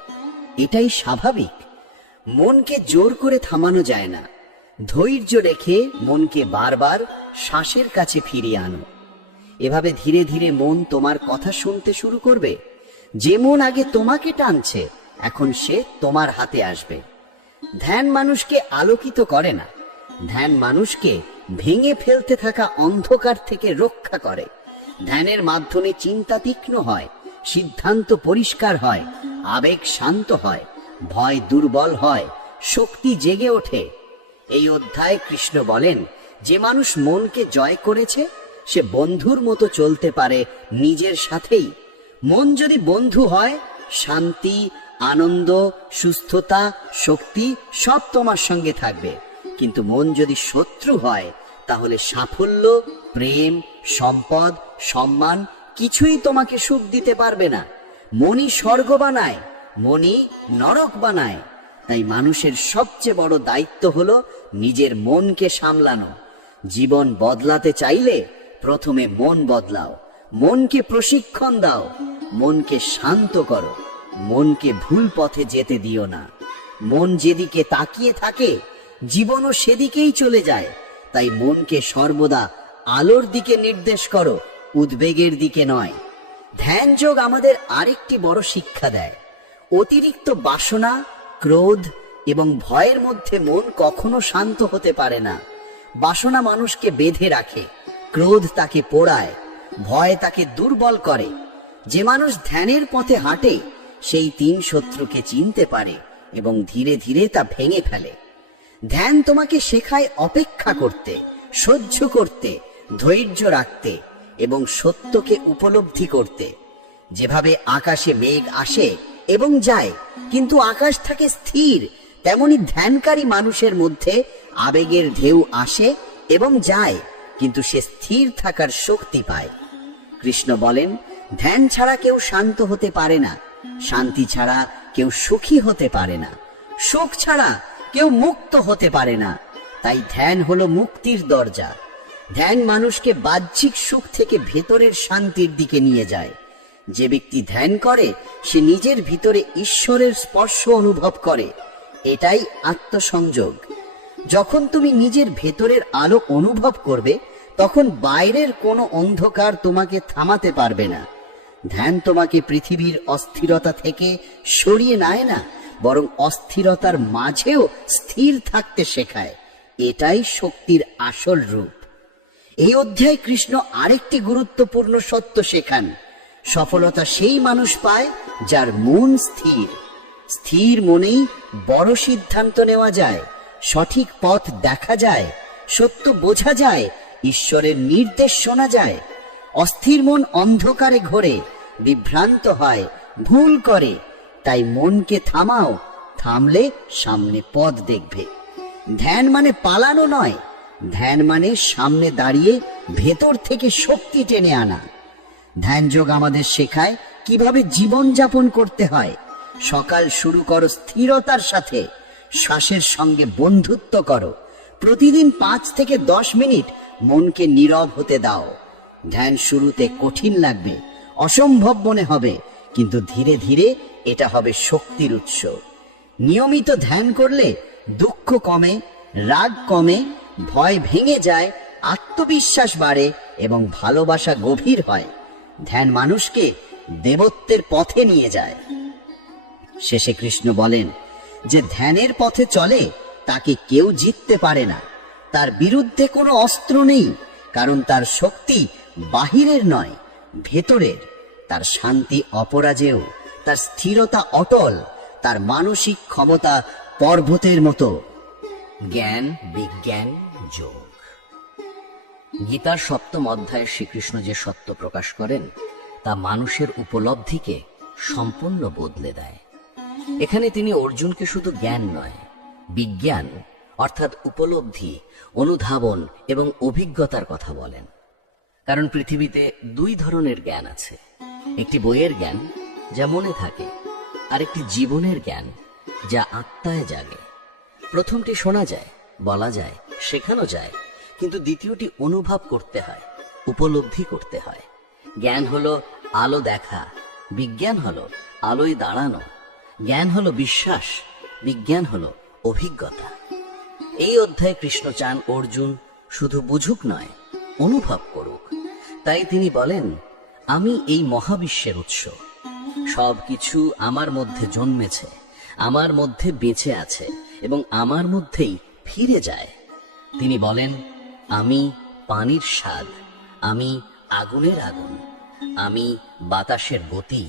এটাই স্বাভাবিক। মনকে জোর করে থামানো যায় না। ধৈর্য রেখে মনকে বারবার শ্বাসের কাছে ফিরিয়ে আনো। এভাবে ধীরে ধীরে মন তোমার কথা শুনতে শুরু করবে। যে মন আগে তোমাকে টানছে, এখন সে তোমার হাতে আসবে। ধ্যান মানুষকে আলোকিত করে না, ধ্যান মানুষকে ভেঙে ফেলতে থাকা অন্ধকার থেকে রক্ষা করে। ধ্যানের মাধ্যমে চিন্তা তীক্ষ্ণ হয়, সিদ্ধান্ত পরিষ্কার হয়, আবেগ শান্ত হয়, ভয় দুর্বল হয়, শক্তি জেগে ওঠে। এই অধ্যায়ে কৃষ্ণ বলেন, যে মানুষ মনকে জয় করেছে সে বন্ধুর মতো চলতে পারে নিজের সাথেই। মন যদি বন্ধু হয়, শান্তি, আনন্দ, সুস্থতা, শক্তি সব তোমার সঙ্গে থাকবে। কিন্তু মন যদি শত্রু হয়, তাহলে সাফল্য, প্রেম, সম্পদ, সম্মান কিছুই তোমাকে সুখ দিতে পারবে না। মনই স্বর্গ বানায়, মনই নরক বানায়। তাই মানুষের সবচেয়ে বড় দায়িত্ব হলো নিজের মনকে সামলানো। জীবন বদলাতে চাইলে প্রথমে মন বদলাও, মনকে প্রশিক্ষণ দাও, মনকে শান্ত করো, মনকে ভুল পথে যেতে দিও না। মন যেদিকে তাকিয়ে থাকে, জীবনও সেদিকেই চলে যায়। তাই মনকে সর্বদা আলোর দিকে নির্দেশ করো, উদ্বেগের দিকে নয়। ধ্যান যোগ আমাদের আরেকটি বড় শিক্ষা দেয়। অতিরিক্ত বাসনা, ক্রোধ এবং ভয়ের মধ্যে মন কখনো শান্ত হতে পারে না। বাসনা মানুষকে বেঁধে রাখে, ক্রোধ তাকে পোড়ায়, ভয় তাকে দুর্বল করে। যে মানুষ ধ্যানের পথে হাঁটে, সেই তিন শত্রুকে চিনতে পারে এবং ধীরে ধীরে তা ভেঙে ফেলে। ধ্যান তোমাকে শেখায় অপেক্ষা করতে, সহ্য করতে, ধৈর্য রাখতে এবং সত্যকে উপলব্ধি করতে। যেভাবে আকাশে মেঘ আসে এবং যায়, কিন্তু আকাশ থাকে স্থির, তেমনি ধ্যানকারী মানুষের মধ্যে আবেগের ঢেউ আসে এবং যায়, কিন্তু সে স্থির থাকার শক্তি পায়। কৃষ্ণ বলেন, ধ্যান ছাড়া কেউ শান্ত হতে পারে না, শান্তি ছাড়া কেউ সুখী হতে পারে না, সুখ ছাড়া কেউ মুক্ত হতে পারে না। তাই ধ্যান হলো মুক্তির দরজা। ধ্যান মানুষকে বাহ্যিক সুখ থেকে ভেতরের শান্তির দিকে নিয়ে যায়। যে ব্যক্তি ধ্যান করে, সে নিজের ভিতরে ঈশ্বরের স্পর্শ অনুভব করে। এটাই আত্মসংযোগ। যখন তুমি নিজের ভেতরের আলো অনুভব করবে, তখন বাইরের কোনো অন্ধকার তোমাকে থামাতে পারবে না। ধ্যান তোমাকে পৃথিবীর অস্থিরতা থেকে সরিয়ে নেয় না, বরং অস্থিরতার মাঝেও স্থির থাকতে শেখায়। এটাই শক্তির আসল রূপ। এই অধ্যায়ে কৃষ্ণ আরেকটি গুরুত্বপূর্ণ সত্য শেখান। সফলতা সেই মানুষ পায় যার মন স্থির। স্থির মনেই বড় সিদ্ধান্ত নেওয়া যায়, সঠিক পথ দেখা যায়, সত্য বোঝা যায়, ঈশ্বরের নির্দেশ শোনা যায়। অস্থির মন অন্ধকারে ঘোরে, বিভ্রান্ত হয়, ভুল করে। তাই মনকে থামাও, থামলে সামনে পথ দেখবে। ধ্যান মানে পালানো নয়, ধ্যান মানে সামনে দাঁড়িয়ে ভেতর থেকে শক্তি টেনে আনা। ধ্যান যোগ আমাদের শেখায় কিভাবে জীবন যাপন করতে হয়। সকাল শুরু করো স্থিরতার সাথে, শ্বাসের সঙ্গে বন্ধুত্ব করো। প্রতিদিন 5 থেকে 10 মিনিট মনকে নীরব হতে দাও। ধ্যান শুরুতে কঠিন লাগবে, অসম্ভব মনে হবে, কিন্তু ধীরে ধীরে এটা হবে শক্তির উৎস। নিয়মিত ধ্যান করলে দুঃখ কমে, রাগ কমে, ভয় ভেঙে যায়, আত্মবিশ্বাস বাড়ে এবং ভালোবাসা গভীর হয়। ধ্যান মানুষকে দেবত্বের পথে নিয়ে যায়। শেষে কৃষ্ণ বলেন, যে ধ্যানের পথে চলে তাকে কেউ জিততে পারে না। তার বিরুদ্ধে কোনো অস্ত্র নেই, কারণ তার শক্তি বাহিরের নয়, ভেতরের। তার শান্তি অপরাজেয়, তার স্থিরতা অটল, তার মানসিক ক্ষমতা পর্বতের মতো। জ্ঞান, বিজ্ঞান, যোগ। গীতার 7ম অধ্যায়ে শ্রীকৃষ্ণ যে সত্য প্রকাশ করেন, তা মানুষের উপলব্ধিকে সম্পূর্ণ বদলে দেয়। এখানে তিনি অর্জুনকে শুধু জ্ঞান নয়, বিজ্ঞান অর্থাৎ উপলব্ধি, অনুধাবন এবং অভিজ্ঞতার কথা বলেন। কারণ পৃথিবীতে 2 ধরনের জ্ঞান আছে। একটি বইয়ের জ্ঞান, যা মনে থাকে, আর একটি জীবনের জ্ঞান, যা আত্মায় জাগে। প্রথমটি শোনা যায়, বলা যায়, শেখানো যায়, কিন্তু দ্বিতীয়টি অনুভব করতে হয়, উপলব্ধি করতে হয়। জ্ঞান হলো আলো দেখা, বিজ্ঞান হলো আলোয় দাঁড়ানো। জ্ঞান হলো বিশ্বাস, বিজ্ঞান হলো অভিজ্ঞতা। এই অধ্যায়ে কৃষ্ণ চান অর্জুন শুধু বুঝুক নয়, অনুভব করুক। তাই তিনি বলেন, আমি এই মহাবিশ্বের উৎস, সবকিছু আমার মধ্যে জন্মেছে, আমার মধ্যে বেঁচে আছে এবং আমার মধ্যেই ফিরে যায়। তিনি বলেন, আমি পানির স্বাদ, আমি আগুনের আগুন, আমি বাতাসের গতি,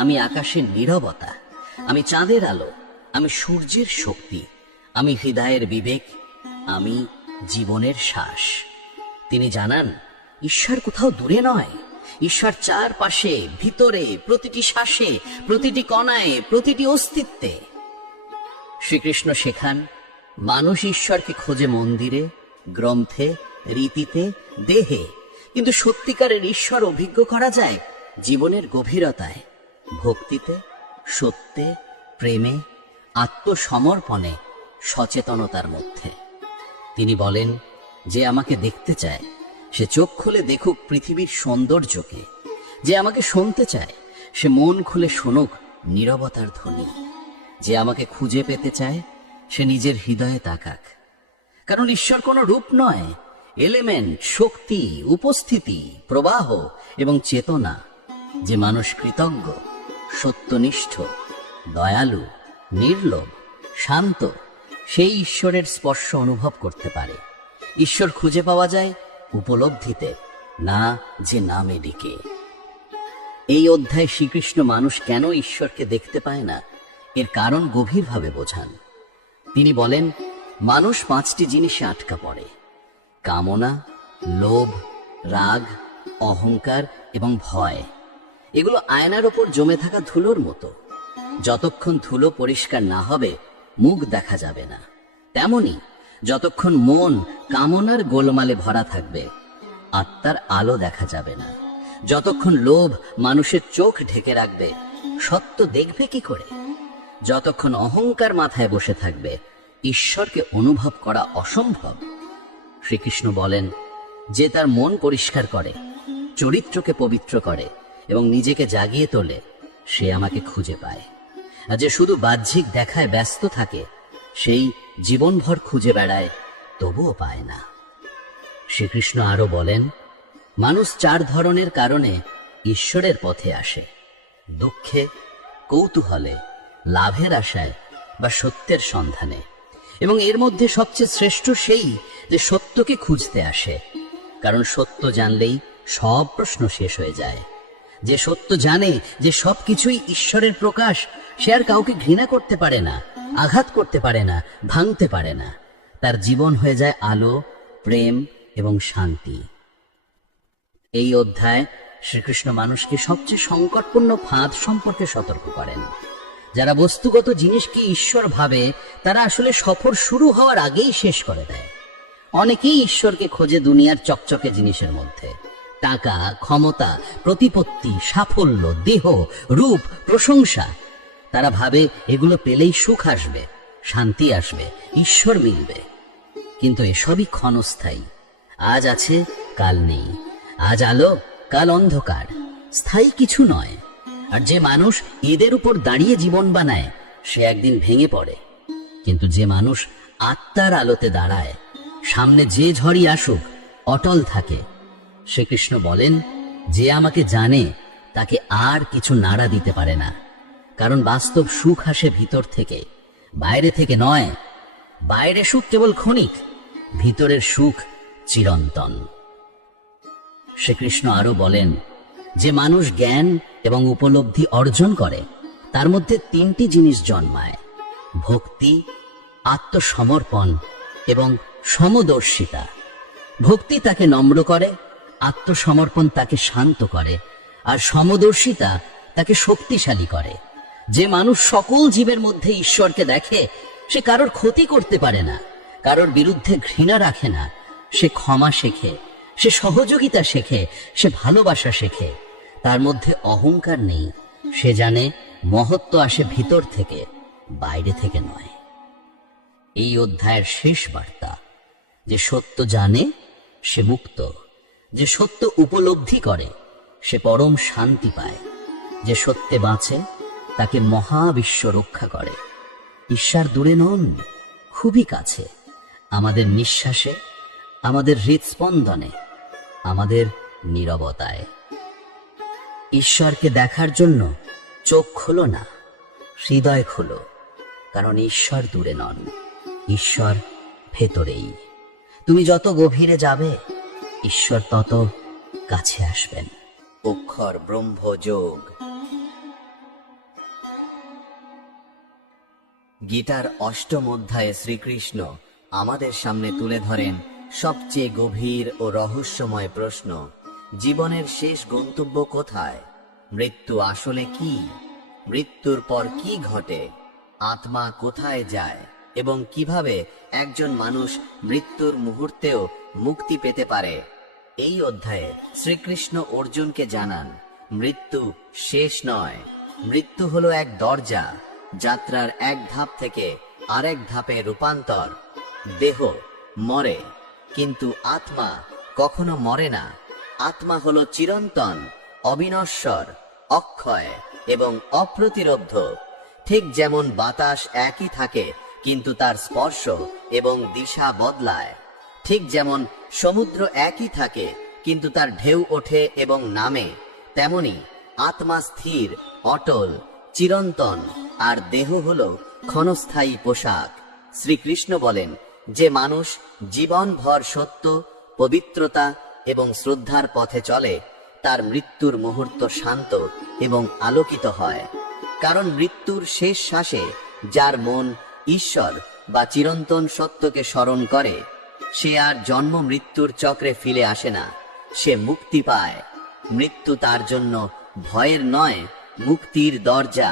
আমি আকাশের নীরবতা, আমি চাঁদের আলো, আমি সূর্যের শক্তি, আমি হৃদয়ের বিবেক, আমি জীবনের শ্বাস। তিনি জানান, ঈশ্বর কোথাও দূরে নয়, ঈশ্বর চারপাশে, ভিতরে, প্রতিটি শ্বাসে, প্রতিটি কণায়, প্রতিটি অস্তিত্বে। শ্রীকৃষ্ণ শেখান, মানুষ ঈশ্বরকে খোঁজে মন্দিরে, গ্রন্থে, রীতিতে, দেহে, কিন্তু সত্যিকারের ঈশ্বর অভিজ্ঞ করা যায় জীবনের গভীরতায়, ভক্তিতে, সত্যে, প্রেমে, আত্মসমর্পণে, সচেতনতার মধ্যে। তিনি বলেন, যে আমাকে দেখতে চায় সে চোখ খুলে দেখুক পৃথিবীর সৌন্দর্যকে, যে আমাকে শুনতে চায় সে মন খুলে শুনুক নীরবতার ধ্বনি, যে আমাকে খুঁজে পেতে চায় সে নিজের হৃদয়ে তাকাক। কারণ ঈশ্বর কোনো রূপ নয়, এলিমেন্ট, শক্তি, উপস্থিতি, প্রবাহ এবং চেতনা। যে মানুষ কৃতজ্ঞ, সত্যনিষ্ঠ, দয়ালু, নির্লোভ, শান্ত, সেই ঈশ্বরের স্পর্শ অনুভব করতে পারে। ঈশ্বর খুঁজে পাওয়া যায় উপলব্ধিতে, না যে নামে ডেকে। এই অধ্যায়ে শ্রীকৃষ্ণ মানুষ কেন ঈশ্বরকে দেখতে পায় না এর কারণ গভীরভাবে বোঝান। তিনি বলেন, মানুষ 5টি জিনিসে আটকা পড়ে: কামনা, লোভ, রাগ, অহংকার এবং ভয়। এগুলো আয়নার ওপর জমে থাকা ধুলোর মতো। যতক্ষণ ধুলো পরিষ্কার না হবে মুখ দেখা যাবে না। তেমনি যতক্ষণ মন কামনার গোলমালে ভরা থাকবে আত্মার আলো দেখা যাবে না। যতক্ষণ লোভ মানুষের চোখ ঢেকে রাখবে সত্য দেখবে কি করে? যতক্ষণ অহংকার মাথায় বসে থাকবে ঈশ্বরকে অনুভব করা অসম্ভব। শ্রীকৃষ্ণ বলেন, যে তার মন পরিষ্কার করে, চরিত্রকে পবিত্র করে এবং নিজেকে জাগিয়ে তোলে, সে আমাকে খুঁজে পায়। আর যে শুধু বাহ্যিক দেখায় ব্যস্ত থাকে সেই জীবনভর খুঁজে বেড়ায়, তবুও পায় না। শ্রীকৃষ্ণ আরো বলেন, মানুষ 4 ধরনের কারণে ঈশ্বরের পথে আসে: দুঃখে, কৌতূহলে, লাভের আশায় বা সত্যের সন্ধানে। এবং এর মধ্যে সবচেয়ে শ্রেষ্ঠ সেই যে সত্যকে খুঁজতে আসে, কারণ সত্য জানলেই সব প্রশ্ন শেষ হয়ে যায়। যে সত্য জানে যে সবকিছুই ঈশ্বরের প্রকাশ, সে আর কাউকে ঘৃণা করতে পারে না, আঘাত করতে পারে না, ভাঙতে পারে না। তার জীবন হয়ে যায় আলো, প্রেম এবং শান্তি। এই অধ্যায় শ্রীকৃষ্ণ মানুষকে সবচেয়ে সংকটপূর্ণ ফাঁদ সম্পর্কে সতর্ক করেন। যারা বস্তুগত জিনিসকে ঈশ্বর ভাবে তারা আসলে সফর শুরু হওয়ার আগেই শেষ করে দেয়। অনেকেই ঈশ্বরকে খোঁজে দুনিয়ার চকচকে জিনিসের মধ্যে: টাকা, ক্ষমতা, প্রতিপত্তি, সাফল্য, দেহ, রূপ, প্রশংসা। তারা ভাবে এগুলো পেলেই সুখ আসবে, শান্তি আসবে, ঈশ্বর মিলবে। কিন্তু এসবই ক্ষণস্থায়ী। আজ আছে, কাল নেই। আজ আলো, কাল অন্ধকার। স্থায়ী কিছু নয়। আর যে মানুষ এদের উপর দাঁড়িয়ে জীবন বানায় সে একদিন ভেঙে পড়ে। কিন্তু যে মানুষ আত্মার আলোতে দাঁড়ায়, সামনে যে ঝড়ই আসুক অটল থাকে। শ্রীকৃষ্ণ বলেন, যে আমাকে জানে তাকে আর কিছু নাড়া দিতে পারে না। কারণ বাস্তব সুখ আসে ভিতর থেকে, বাইরে থেকে নয়। বাইরে সুখ কেবল ক্ষণিক, ভিতরের সুখ চিরন্তন। শ্রীকৃষ্ণ আরো বলেন, যে মানুষ জ্ঞান এবং উপলব্ধি অর্জন করে তার মধ্যে 3টি জিনিস জন্মায়: ভক্তি, আত্মসমর্পণ এবং সমদর্শিতা। ভক্তি তাকে নম্র করে, আত্মসমর্পণ তাকে শান্ত করে, আর সমদর্শিতা তাকে শক্তিশালী করে। যে মানুষ সকল জীবের মধ্যে ঈশ্বরকে দেখে সে কারোর ক্ষতি করতে পারে না, কারোর বিরুদ্ধে ঘৃণা রাখে না। সে ক্ষমা শেখে, সে সহযোগিতা শেখে, সে ভালোবাসা শেখে। তার মধ্যে অহংকার নেই। সে জানে মহত্ব আসে ভিতর থেকে, বাইরে থেকে নয়। এই অধ্যায়ের শেষ বার্তা: যে সত্য জানে সে মুক্ত, যে সত্য উপলব্ধি করে সে পরম শান্তি পায়, যে সত্যে বাঁচে তাকে মহাবিশ্ব রক্ষা করে। ঈশ্বর দূরে নন, খুবই কাছে, আমাদের নিঃশ্বাসে, আমাদের হৃদস্পন্দনে, আমাদের নীরবতায়। ঈশ্বরকে দেখার জন্য চোখ খোলো না, হৃদয় খোলো, কারণ ঈশ্বর দূরে নন, ঈশ্বর ভেতরেই। তুমি যত গভীরে যাবে ঈশ্বর তত কাছে আসবেন। অক্ষর ব্রহ্মযোগ। গীতার অষ্টম অধ্যায়ে শ্রীকৃষ্ণ আমাদের সামনে তুলে ধরেন সবচেয়ে গভীর ও রহস্যময় প্রশ্ন, জীবনের শেষ গন্তব্য কোথায়? মৃত্যু আসলে কি? মৃত্যুর পর কি ঘটে? আত্মা কোথায় যায় এবং কিভাবে একজন মানুষ মৃত্যুর মুহূর্তেও মুক্তি পেতে পারে? এই অধ্যায়ে শ্রীকৃষ্ণ অর্জুনকে জানান, মৃত্যু শেষ নয়, মৃত্যু হলো এক দরজা, যাত্রার এক ধাপ থেকে আরেক ধাপে রূপান্তর। দেহ মরে, কিন্তু আত্মা কখনো মরে না। আত্মা হলো চিরন্তন, অবিনশ্বর, অক্ষয় এবং অপ্রতিরোধ্য। ঠিক যেমন বাতাস একই থাকে কিন্তু তার স্পর্শ এবং দিশা বদলায়, ঠিক যেমন সমুদ্র একই থাকে কিন্তু তার ঢেউ ওঠে এবং নামে, তেমনি আত্মা স্থির, অটল, চিরন্তন, আর দেহ হলো ক্ষণস্থায়ী পোশাক। শ্রীকৃষ্ণ বলেন, যে মানুষ জীবনভর সত্য, পবিত্রতা এবং শ্রদ্ধার পথে চলে তার মৃত্যুর মুহূর্ত শান্ত এবং আলোকিত হয়। কারণ মৃত্যুর শেষ শ্বাসে যার মন ঈশ্বর বা চিরন্তন সত্যকে স্মরণ করে, সে আর জন্ম মৃত্যুর চক্রে ফিরে আসে না, সে মুক্তি পায়। মৃত্যু তার জন্য ভয়ের নয়, মুক্তির দরজা।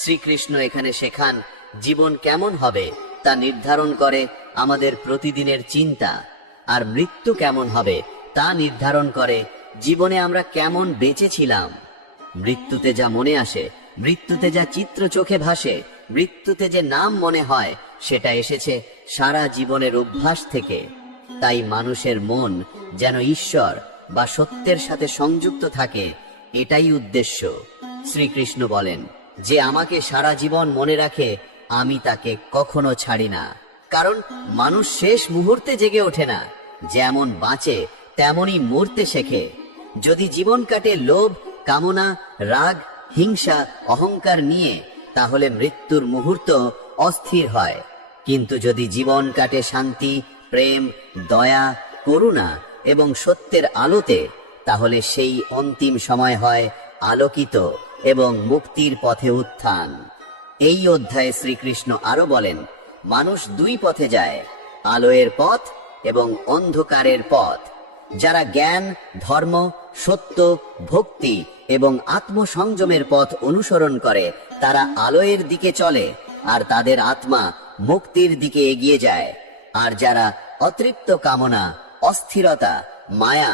শ্রীকৃষ্ণ এখানে শেখান, জীবন কেমন হবে তা নির্ধারণ করে আমাদের প্রতিদিনের চিন্তা, আর মৃত্যু কেমন হবে তা নির্ধারণ করে জীবনে আমরা কেমন বেঁচেছিলাম। মৃত্যুতে যা মনে আসে, মৃত্যুতে যা চিত্র চোখে ভাসে, মৃত্যুতে যে নাম মনে হয়, সেটা এসেছে সারা জীবনের অভ্যাস থেকে। তাই মানুষের মন যেন ঈশ্বর বা সত্যের সাথে সংযুক্ত থাকে, এটাই উদ্দেশ্য। শ্রীকৃষ্ণ বলেন, যে আমাকে সারা জীবন মনে রাখে আমি তাকে কখনো ছাড়ি না। কারণ মানুষ শেষ মুহূর্তে জেগে ওঠে না, যেমন বাঁচে তেমনই মরতে শেখে। যদি জীবন কাটে লোভ, কামনা, রাগ, হিংসা, অহংকার নিয়ে, তাহলে মৃত্যুর মুহূর্ত অস্থির হয়। কিন্তু যদি জীবন কাটে শান্তি, প্রেম, দয়া, করুণা এবং সত্যের আলোতে, তাহলে সেই অন্তিম সময় হয় আলোকিত এবং মুক্তির পথে উত্থান। এই অধ্যায়ে শ্রীকৃষ্ণ আরো বলেন, মানুষ দুই পথে যায়, আলোয়ের পথ এবং অন্ধকারের পথ। যারা জ্ঞান, ধর্ম, সত্য, ভক্তি এবং আত্মসংযমের পথ অনুসরণ করে তারা আলোয়ের দিকে চলে, আর তাদের আত্মা মুক্তির দিকে এগিয়ে যায়। আর যারা অতৃপ্ত কামনা, অস্থিরতা, মায়া,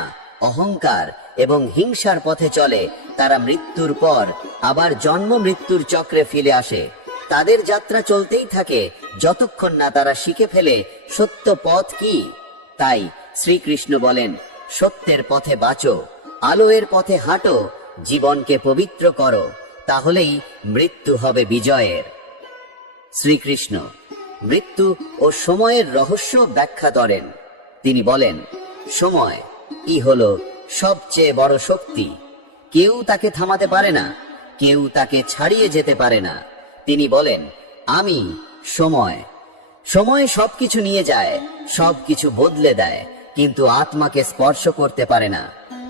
অহংকার এবং হিংসার পথে চলে, তারা মৃত্যুর পর আবার জন্ম মৃত্যুর চক্রে ফিরে আসে। তাদের যাত্রা চলতেই থাকে যতক্ষণ না তারা শিখে ফেলে সত্য পথ কি। তাই শ্রীকৃষ্ণ বলেন, সত্যের পথে বাঁচো, আলোয়ের পথে হাঁটো, জীবনকে পবিত্র করো, তাহলেই মৃত্যু হবে বিজয়ের। শ্রীকৃষ্ণ মৃত্যু ও সময়ের রহস্য ব্যাখ্যা করেন। তিনি বলেন, সময় হলো সবচেয়ে বড় শক্তি। কেউ তাকে থামাতে পারে না, কেউ তাকে ছাড়িয়ে যেতে পারে না। তিনি বলেন, আমি সময়। সময় সবকিছু নিয়ে যায়, সবকিছু বদলে দেয়, কিন্তু আত্মাকে স্পর্শ করতে পারে না।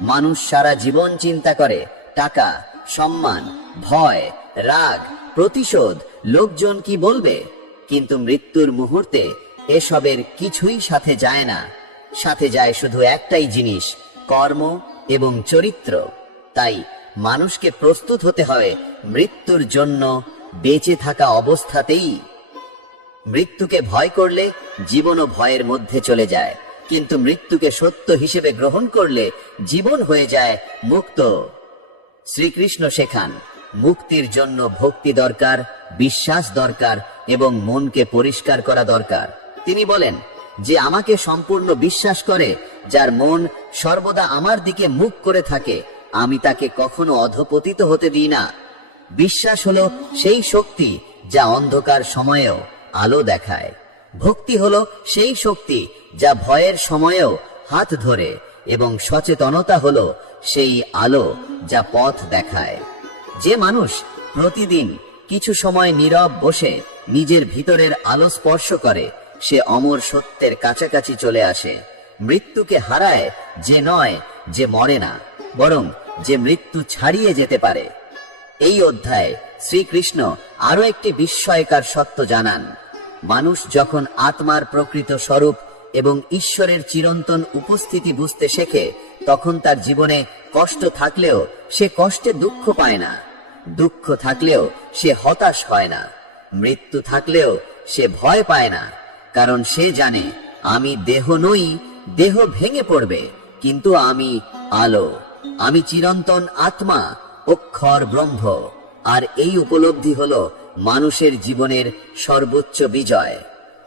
মানুষ সারা জীবন চিন্তা করে টাকা, সম্মান, ভয়, রাগ, প্রতিশোধ, লোকজন কি বলবে, কিন্তু মৃত্যুর মুহূর্তে এসবের কিছুই সাথে যায় না। সাথে যায় শুধু একটাই জিনিস, কর্ম এবং চরিত্র। তাই মানুষকে প্রস্তুত হতে হয় মৃত্যুর জন্য বেঁচে থাকা অবস্থাতেই। মৃত্যুকে ভয় করলে জীবনও ভয়ের মধ্যে চলে যায়, কিন্তু মৃত্যুকে সত্য হিসেবে গ্রহণ করলে জীবন হয়ে যায় মুক্ত। শ্রীকৃষ্ণ শেখান, মুক্তির জন্য ভক্তি দরকার, বিশ্বাস দরকার এবং মনকে পরিষ্কার করা দরকার। তিনি বলেন, যে আমাকে সম্পূর্ণ বিশ্বাস করে, যার মন সর্বদা আমার দিকে মুখ করে থাকে, আমি তাকে কখনো অধপতিত হতে দিই না। বিশ্বাস হলো সেই শক্তি যা অন্ধকার সময়েও আলো দেখায়। ভক্তি হলো সেই শক্তি যা ভয়ের সময়েও হাত ধরে, এবং সচেতনতা হলো সেই আলো যা পথ দেখায়। যে মানুষ প্রতিদিন কিছু সময় নীরব বসে নিজের ভিতরের আলো স্পর্শ করে, সে অমর সত্যের কাছাকাছি চলে আসে। মৃত্যুকে হারায় যে নয় যে মরে না, বরং যে মৃত্যু ছাড়িয়ে যেতে পারে। এই অধ্যায়ে শ্রীকৃষ্ণ আরো একটি বিস্ময়কর সত্য জানান। মানুষ যখন আত্মার প্রকৃত স্বরূপ এবং ঈশ্বরের চিরন্তন উপস্থিতি বুঝতে শেখে, তখন তার জীবনে কষ্ট থাকলেও সে কষ্টে দুঃখ পায় না, দুঃখ থাকলেও সে হতাশ হয় না, মৃত্যু থাকলেও সে ভয় পায় না, কারণ সে জানে আমি দেহ নই, দেহ ভেঙে পড়বে, কিন্তু আমি আলো, আমি চিরন্তন আত্মা, অক্ষর ব্রহ্ম। আর এই উপলব্ধি হলো মানুষের জীবনের সর্বোচ্চ বিজয়।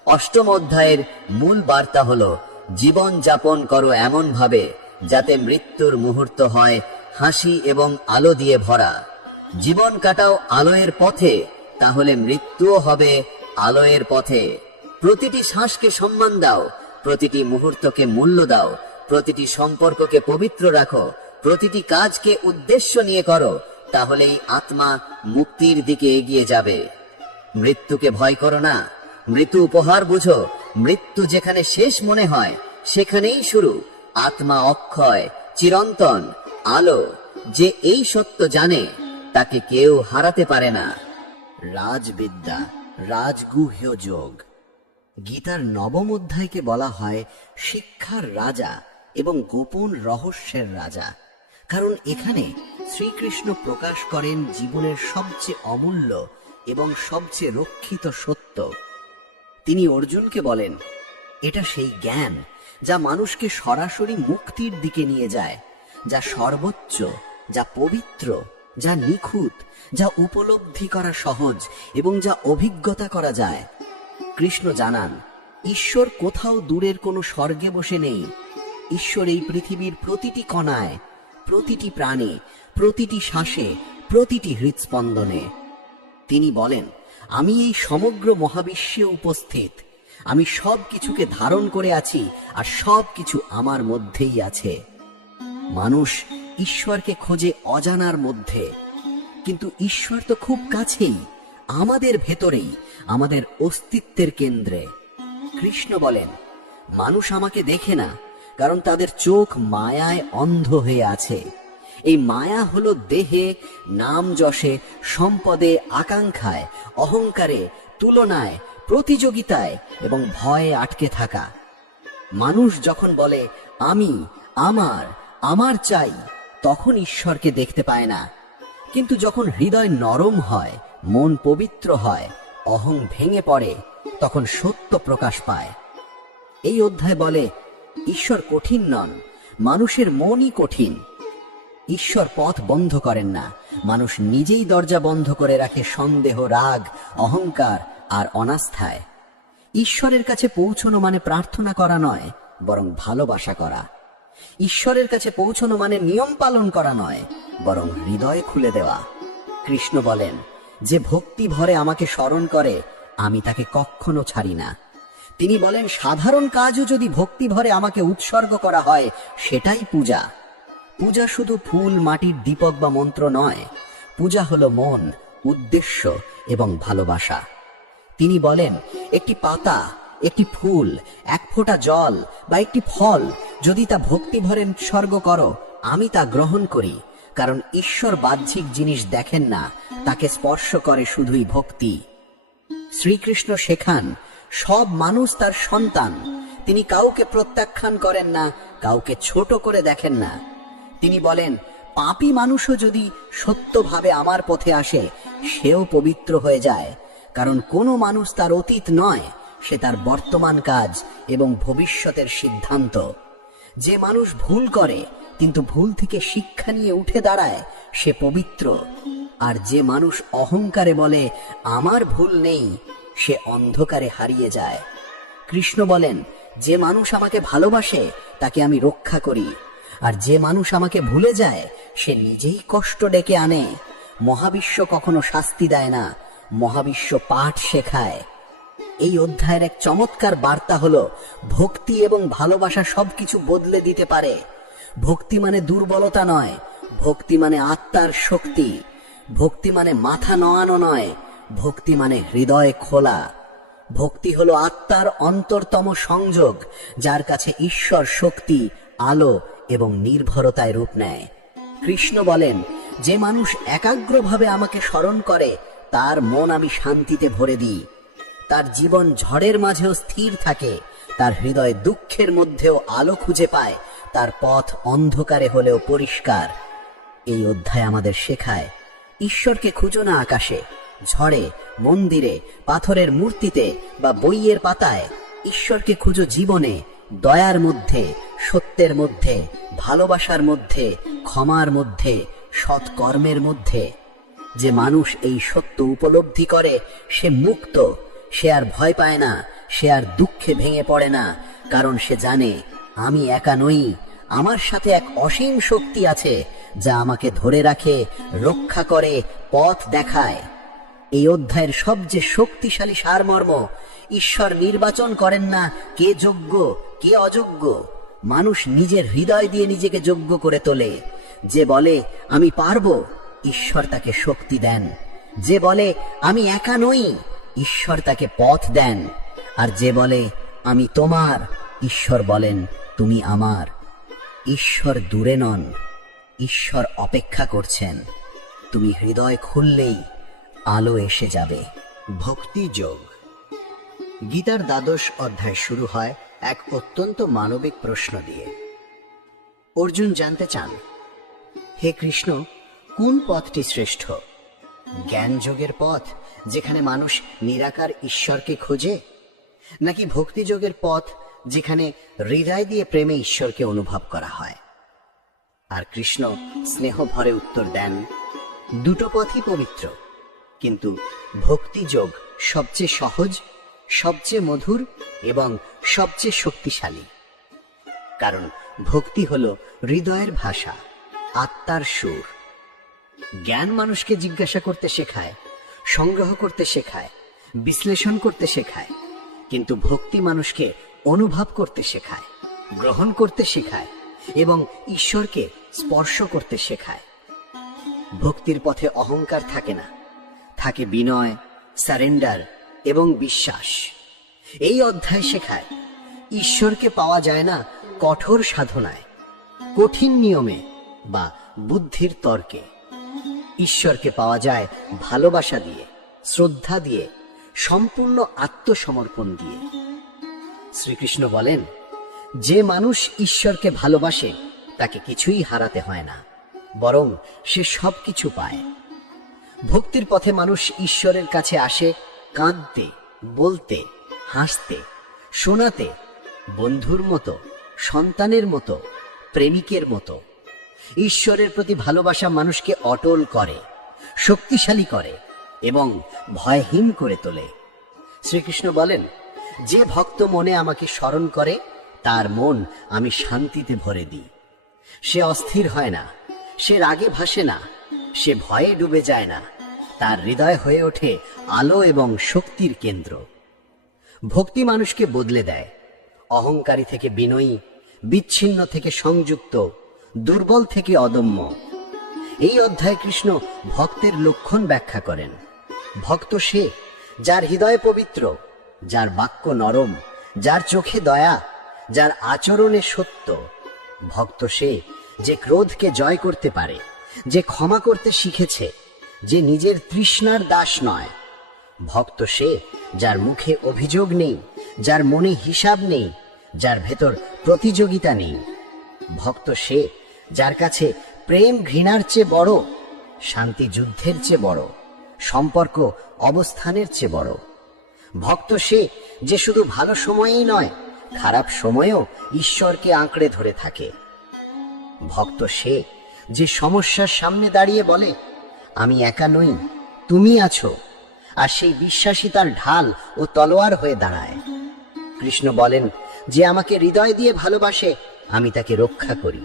অষ্টম অধ্যায়ের মূল বার্তা হলো জীবন যাপন করো এমন ভাবে যাতে মৃত্যুর মুহূর্ত হয় হাসি এবং আলো দিয়ে ভরা। জীবন কাটাও আলোয়ের পথে, তাহলে মৃত্যুও হবে আলোয়ের পথে। প্রতিটি শ্বাসকে সম্মান দাও, প্রতিটি মুহূর্তকে মূল্য দাও, প্রতিটি সম্পর্ককে পবিত্র রাখো, প্রতিটি কাজকে উদ্দেশ্য নিয়ে করো, তাহলেই আত্মা মুক্তির দিকে এগিয়ে যাবে। মৃত্যুকে ভয় করো না, মৃত্যু উপহার বুঝো। মৃত্যু যেখানে শেষ মনে হয়, সেখানেই শুরু। আত্মা অক্ষয়, চিরন্তন, আলো। যে এই সত্য জানে, তাকে কেউ হারাতে পারে না। রাজবিদ্যা, রাজগুহ্য যোগ। গীতার নবম অধ্যায়কে বলা হয় শিক্ষার রাজা এবং গোপন রহস্যের রাজা, কারণ এখানে শ্রীকৃষ্ণ প্রকাশ করেন জীবনের সবচেয়ে অমূল্য এবং সবচেয়ে রক্ষিত সত্য। তিনি অর্জুনকে বলেন, এটা সেই জ্ঞান যা মানুষকে সরাসরি মুক্তির দিকে নিয়ে যায়, যা সর্বোচ্চ, যা পবিত্র, যা নিখুঁত, যা উপলব্ধি করা সহজ এবং যা অভিজ্ঞতা করা যায়। কৃষ্ণ জানান, ঈশ্বর কোথাও দূরের কোনো স্বর্গে বসে নেই। ঈশ্বর এই পৃথিবীর প্রতিটি কণায়, প্রতিটি প্রাণে, প্রতিটি শ্বাসে, প্রতিটি হৃৎস্পন্দনে। তিনি বলেন, আমি এই সমগ্র মহাবিশ্বে উপস্থিত, আমি সব কিছুকে ধারণ করে আছি, আর সব কিছু আমার মধ্যেই আছে। মানুষ ঈশ্বরকে খোঁজে অজানার মধ্যে, কিন্তু ঈশ্বর তো খুব কাছেই, আমাদের ভেতরেই, আমাদের অস্তিত্বের কেন্দ্রে। কৃষ্ণ বলেন, মানুষ আমাকে দেখে না, কারণ তাদের চোখ মায়ায় অন্ধ হয়ে আছে। এই মায়া হলো দেহে, নাম যশে, সম্পদে, আকাঙ্ক্ষায়, অহংকারে, তুলনায়, প্রতিযোগিতায় এবং ভয়ে আটকে থাকা। মানুষ যখন বলে আমি, আমার, আমার চাই, তখন ঈশ্বরকে দেখতে পায় না। কিন্তু যখন হৃদয় নরম হয়, মন পবিত্র হয়, অহং ভেঙে পড়ে, তখন সত্য প্রকাশ পায়। এই অধ্যায় বলে, ঈশ্বর কঠিন নন, মানুষের মনই কঠিন। ঈশ্বর পথ বন্ধ করেন না, মানুষ নিজেই দরজা বন্ধ করে রাখে সন্দেহ, রাগ, অহংকার আর অনাস্থায়। ঈশ্বরের কাছে পৌঁছানো মানে প্রার্থনা করা নয়, বরং ভালোবাসা করা। ঈশ্বরের কাছে পৌঁছানো মানে নিয়ম পালন করা নয়, বরং হৃদয় খুলে দেওয়া। কৃষ্ণ বলেন, যে ভক্তি ভরে আমাকে স্মরণ করে, আমি তাকে কখনো ছাড়ি না। তিনি বলেন, সাধারণ কাজও যদি ভক্তি ভরে আমাকে উৎসর্গ করা হয়, সেটাই পূজা। পূজা শুধু ফুল, মাটির দীপক বা মন্ত্র নয়, পূজা হলো মন, উদ্দেশ্য এবং ভালোবাসা। তিনি বলেন, একটি পাতা, একটি ফুল, এক ফোঁটা জল বা একটি ফল যদি তা ভক্তি ভরে উৎসর্গ করো, আমি তা গ্রহণ করি, কারণ ঈশ্বর বাহ্যিক জিনিস দেখেন না, তাকে স্পর্শ করে শুধুই ভক্তি। শ্রীকৃষ্ণ শেখান, সব মানুষ তার সন্তান। তিনি কাউকে প্রত্যাখ্যান করেন না, কাউকে ছোট করে দেখেন না। তিনি বলেন, পাপী মানুষও যদি সত্যভাবে আমার পথে আসে, সেও পবিত্র হয়ে যায়, কারণ কোনো মানুষ তার অতীত নয়, সে তার বর্তমান কাজ এবং ভবিষ্যতের সিদ্ধান্ত। যে মানুষ ভুল করে কিন্তু ভুল থেকে শিক্ষা নিয়ে উঠে দাঁড়ায়, সে পবিত্র। আর যে মানুষ অহংকারে বলে আমার ভুল নেই, সে অন্ধকারে হারিয়ে যায়। কৃষ্ণ বলেন, যে মানুষ আমাকে ভালোবাসে তাকে আমি রক্ষা করি, আর যে মানুষ আমাকে ভুলে যায় সে নিজেই কষ্ট ডেকে আনে। মহাবিশ্ব কখনো শাস্তি দেয় না, মহাবিশ্ব পাঠ শেখায়। এই অধ্যায়ের এক চমৎকার বার্তা হলো ভক্তি এবং ভালোবাসা সবকিছু বদলে দিতে পারে। ভক্তি মানে দুর্বলতা নয়, ভক্তি মানে আত্মার শক্তি। ভক্তি মানে মাথা নোয়ানো নয়, ভক্তি মানে হৃদয় খোলা। ভক্তি হলো আত্মার অন্তরতম সংযোগ, যার কাছে ঈশ্বর শক্তি, আলো এবং নির্ভরতায় রূপ নেয়। কৃষ্ণ বলেন, যে মানুষ একাগ্রভাবে আমাকে স্মরণ করে তার মন আমি শান্তিতে ভরে দিই। তার জীবন ঝড়ের মাঝেও স্থির থাকে, তার হৃদয় দুঃখের মধ্যেও আলো খুঁজে পায়, তার পথ অন্ধকারে হলেও পরিষ্কার। এই অধ্যায় আমাদের শেখায়, ঈশ্বরকে খুঁজো না আকাশে, ঝড়ে, মন্দিরে, পাথরের মূর্তিতে বা বইয়ের পাতায়। ঈশ্বরকে খুঁজো জীবনে, দয়ার মধ্যে, সত্যের মধ্যে, ভালোবাসার মধ্যে, ক্ষমার মধ্যে, সৎকর্মের মধ্যে। যে মানুষ এই সত্য উপলব্ধি করে সে মুক্ত। সে আর ভয় পায় না, সে আর দুঃখে ভেঙে পড়ে না, কারণ সে জানে আমি একা নই, আমার সাথে এক অসীম শক্তি আছে যা আমাকে ধরে রাখে, রক্ষা করে, পথ দেখায়। এই অধ্যায়ের সবচেয়ে শক্তিশালী সারমর্ম, ঈশ্বর নির্বাচন করেন না কে যোগ্য কে অযোগ্য, মানুষ নিজের হৃদয় দিয়ে নিজেকে যোগ্য করে তোলে। যে বলে আমি পারবো, ঈশ্বর তাকে শক্তি দেন। যে বলে আমি একা নই, ঈশ্বর তাকে পথ দেন। আর যে বলে আমি তোমার, ঈশ্বর বলেন তুমি আমার। ঈশ্বর দূরে নন, ঈশ্বর অপেক্ষা করছেন। তুমি হৃদয় খুললেই আলো এসে যাবে। ভক্তি যোগ। গীতার দ্বাদশ অধ্যায় শুরু হয় এক অত্যন্ত মানবিক প্রশ্ন দিয়ে। অর্জুন জানতে চান, হে কৃষ্ণ, কোন পথটি শ্রেষ্ঠ? জ্ঞান যোগের পথ, যেখানে মানুষ নিরাকার ঈশ্বরকে খোঁজে, নাকি ভক্তি যোগের পথ, যেখানে হৃদয় দিয়ে প্রেমে ঈশ্বরকে অনুভব করা হয়? আর কৃষ্ণ স্নেহ ভরে উত্তর দেন, দুটো পথই পবিত্র, কিন্তু ভক্তি যোগ সবচেয়ে সহজ, সবচেয়ে মধুর এবং সবচেয়ে শক্তিশালী। কারণ ভক্তি হলো হৃদয়ের ভাষা, আত্মার সুর। জ্ঞান মানুষকে জিজ্ঞাসা করতে শেখায়, সংগ্রহ করতে শেখায়, বিশ্লেষণ করতে শেখায়, কিন্তু ভক্তি মানুষকে অনুভব করতে শেখায়, গ্রহণ করতে শেখায় এবং ঈশ্বরকে স্পর্শ করতে শেখায়। ভক্তির পথে অহংকার থাকে না, থাকে বিনয়, সারেন্ডার এবং বিশ্বাস। এই অধ্যায় শেখায়, ঈশ্বরকে পাওয়া যায় না কঠোর সাধনায়, কঠিন নিয়মে বা বুদ্ধির তর্কে। ঈশ্বরকে পাওয়া যায় ভালোবাসা দিয়ে, শ্রদ্ধা দিয়ে, সম্পূর্ণ আত্মসমর্পণ দিয়ে। শ্রীকৃষ্ণ বলেন, যে মানুষ ঈশ্বরকে ভালোবাসে তাকে কিছুই হারাতে হয় না, বরং সে সবকিছু পায়। ভক্তির পথে মানুষ ঈশ্বরের কাছে আসে কাঁদতে, বলতে, হাসতে, শোনাতে, বন্ধুর মতো, সন্তানের মতো, প্রেমিকের মতো। ঈশ্বরের প্রতি ভালোবাসা মানুষকে অটল করে, শক্তিশালী করে এবং ভয়হীন করে তোলে। শ্রীকৃষ্ণ বলেন, যে ভক্ত মনে আমাকে স্মরণ করে তার মন আমি শান্তিতে ভরে দিই। সে অস্থির হয় না, সে রাগে ভাসে না, সে ভয়ে ডুবে যায় না, তার হৃদয় হয়ে ওঠে আলো এবং শক্তির কেন্দ্র। ভক্তি মানুষকে বদলে দেয়, অহংকারী থেকে বিনয়ী, বিচ্ছিন্ন থেকে সংযুক্ত, দুর্বল থেকে অদম্য। এই অধ্যায়ে কৃষ্ণ ভক্তের লক্ষণ ব্যাখ্যা করেন। ভক্ত সে যার হৃদয় পবিত্র, যার বাক্য নরম, যার চোখে দয়া, যার আচরণে সত্য। ভক্ত সে যে ক্রোধকে জয় করতে পারে, যে ক্ষমা করতে শিখেছে, যে নিজের তৃষ্ণার দাস নয়। ভক্ত সে যার মুখে অভিযোগ নেই, যার মনে হিসাব নেই, যার ভেতর প্রতিযোগিতা নেই। ভক্ত সে যার কাছে প্রেম ঘৃণার চেয়ে বড়, শান্তি যুদ্ধের চেয়ে বড়, সম্পর্ক অবস্থানের চেয়ে বড়। ভক্ত সে যে শুধু ভালো সময়েই নয়, খারাপ সময়েও ঈশ্বরকে আঁকড়ে ধরে থাকে। ভক্ত সে যে সমস্যার সামনে দাঁড়িয়ে বলে, আমি একা নই, তুমি আছো, আর সেই বিশ্বাসী তার ঢাল ও তলোয়ার হয়ে দাঁড়ায়। কৃষ্ণ বলেন, যে আমাকে হৃদয় দিয়ে ভালোবাসে আমি তাকে রক্ষা করি।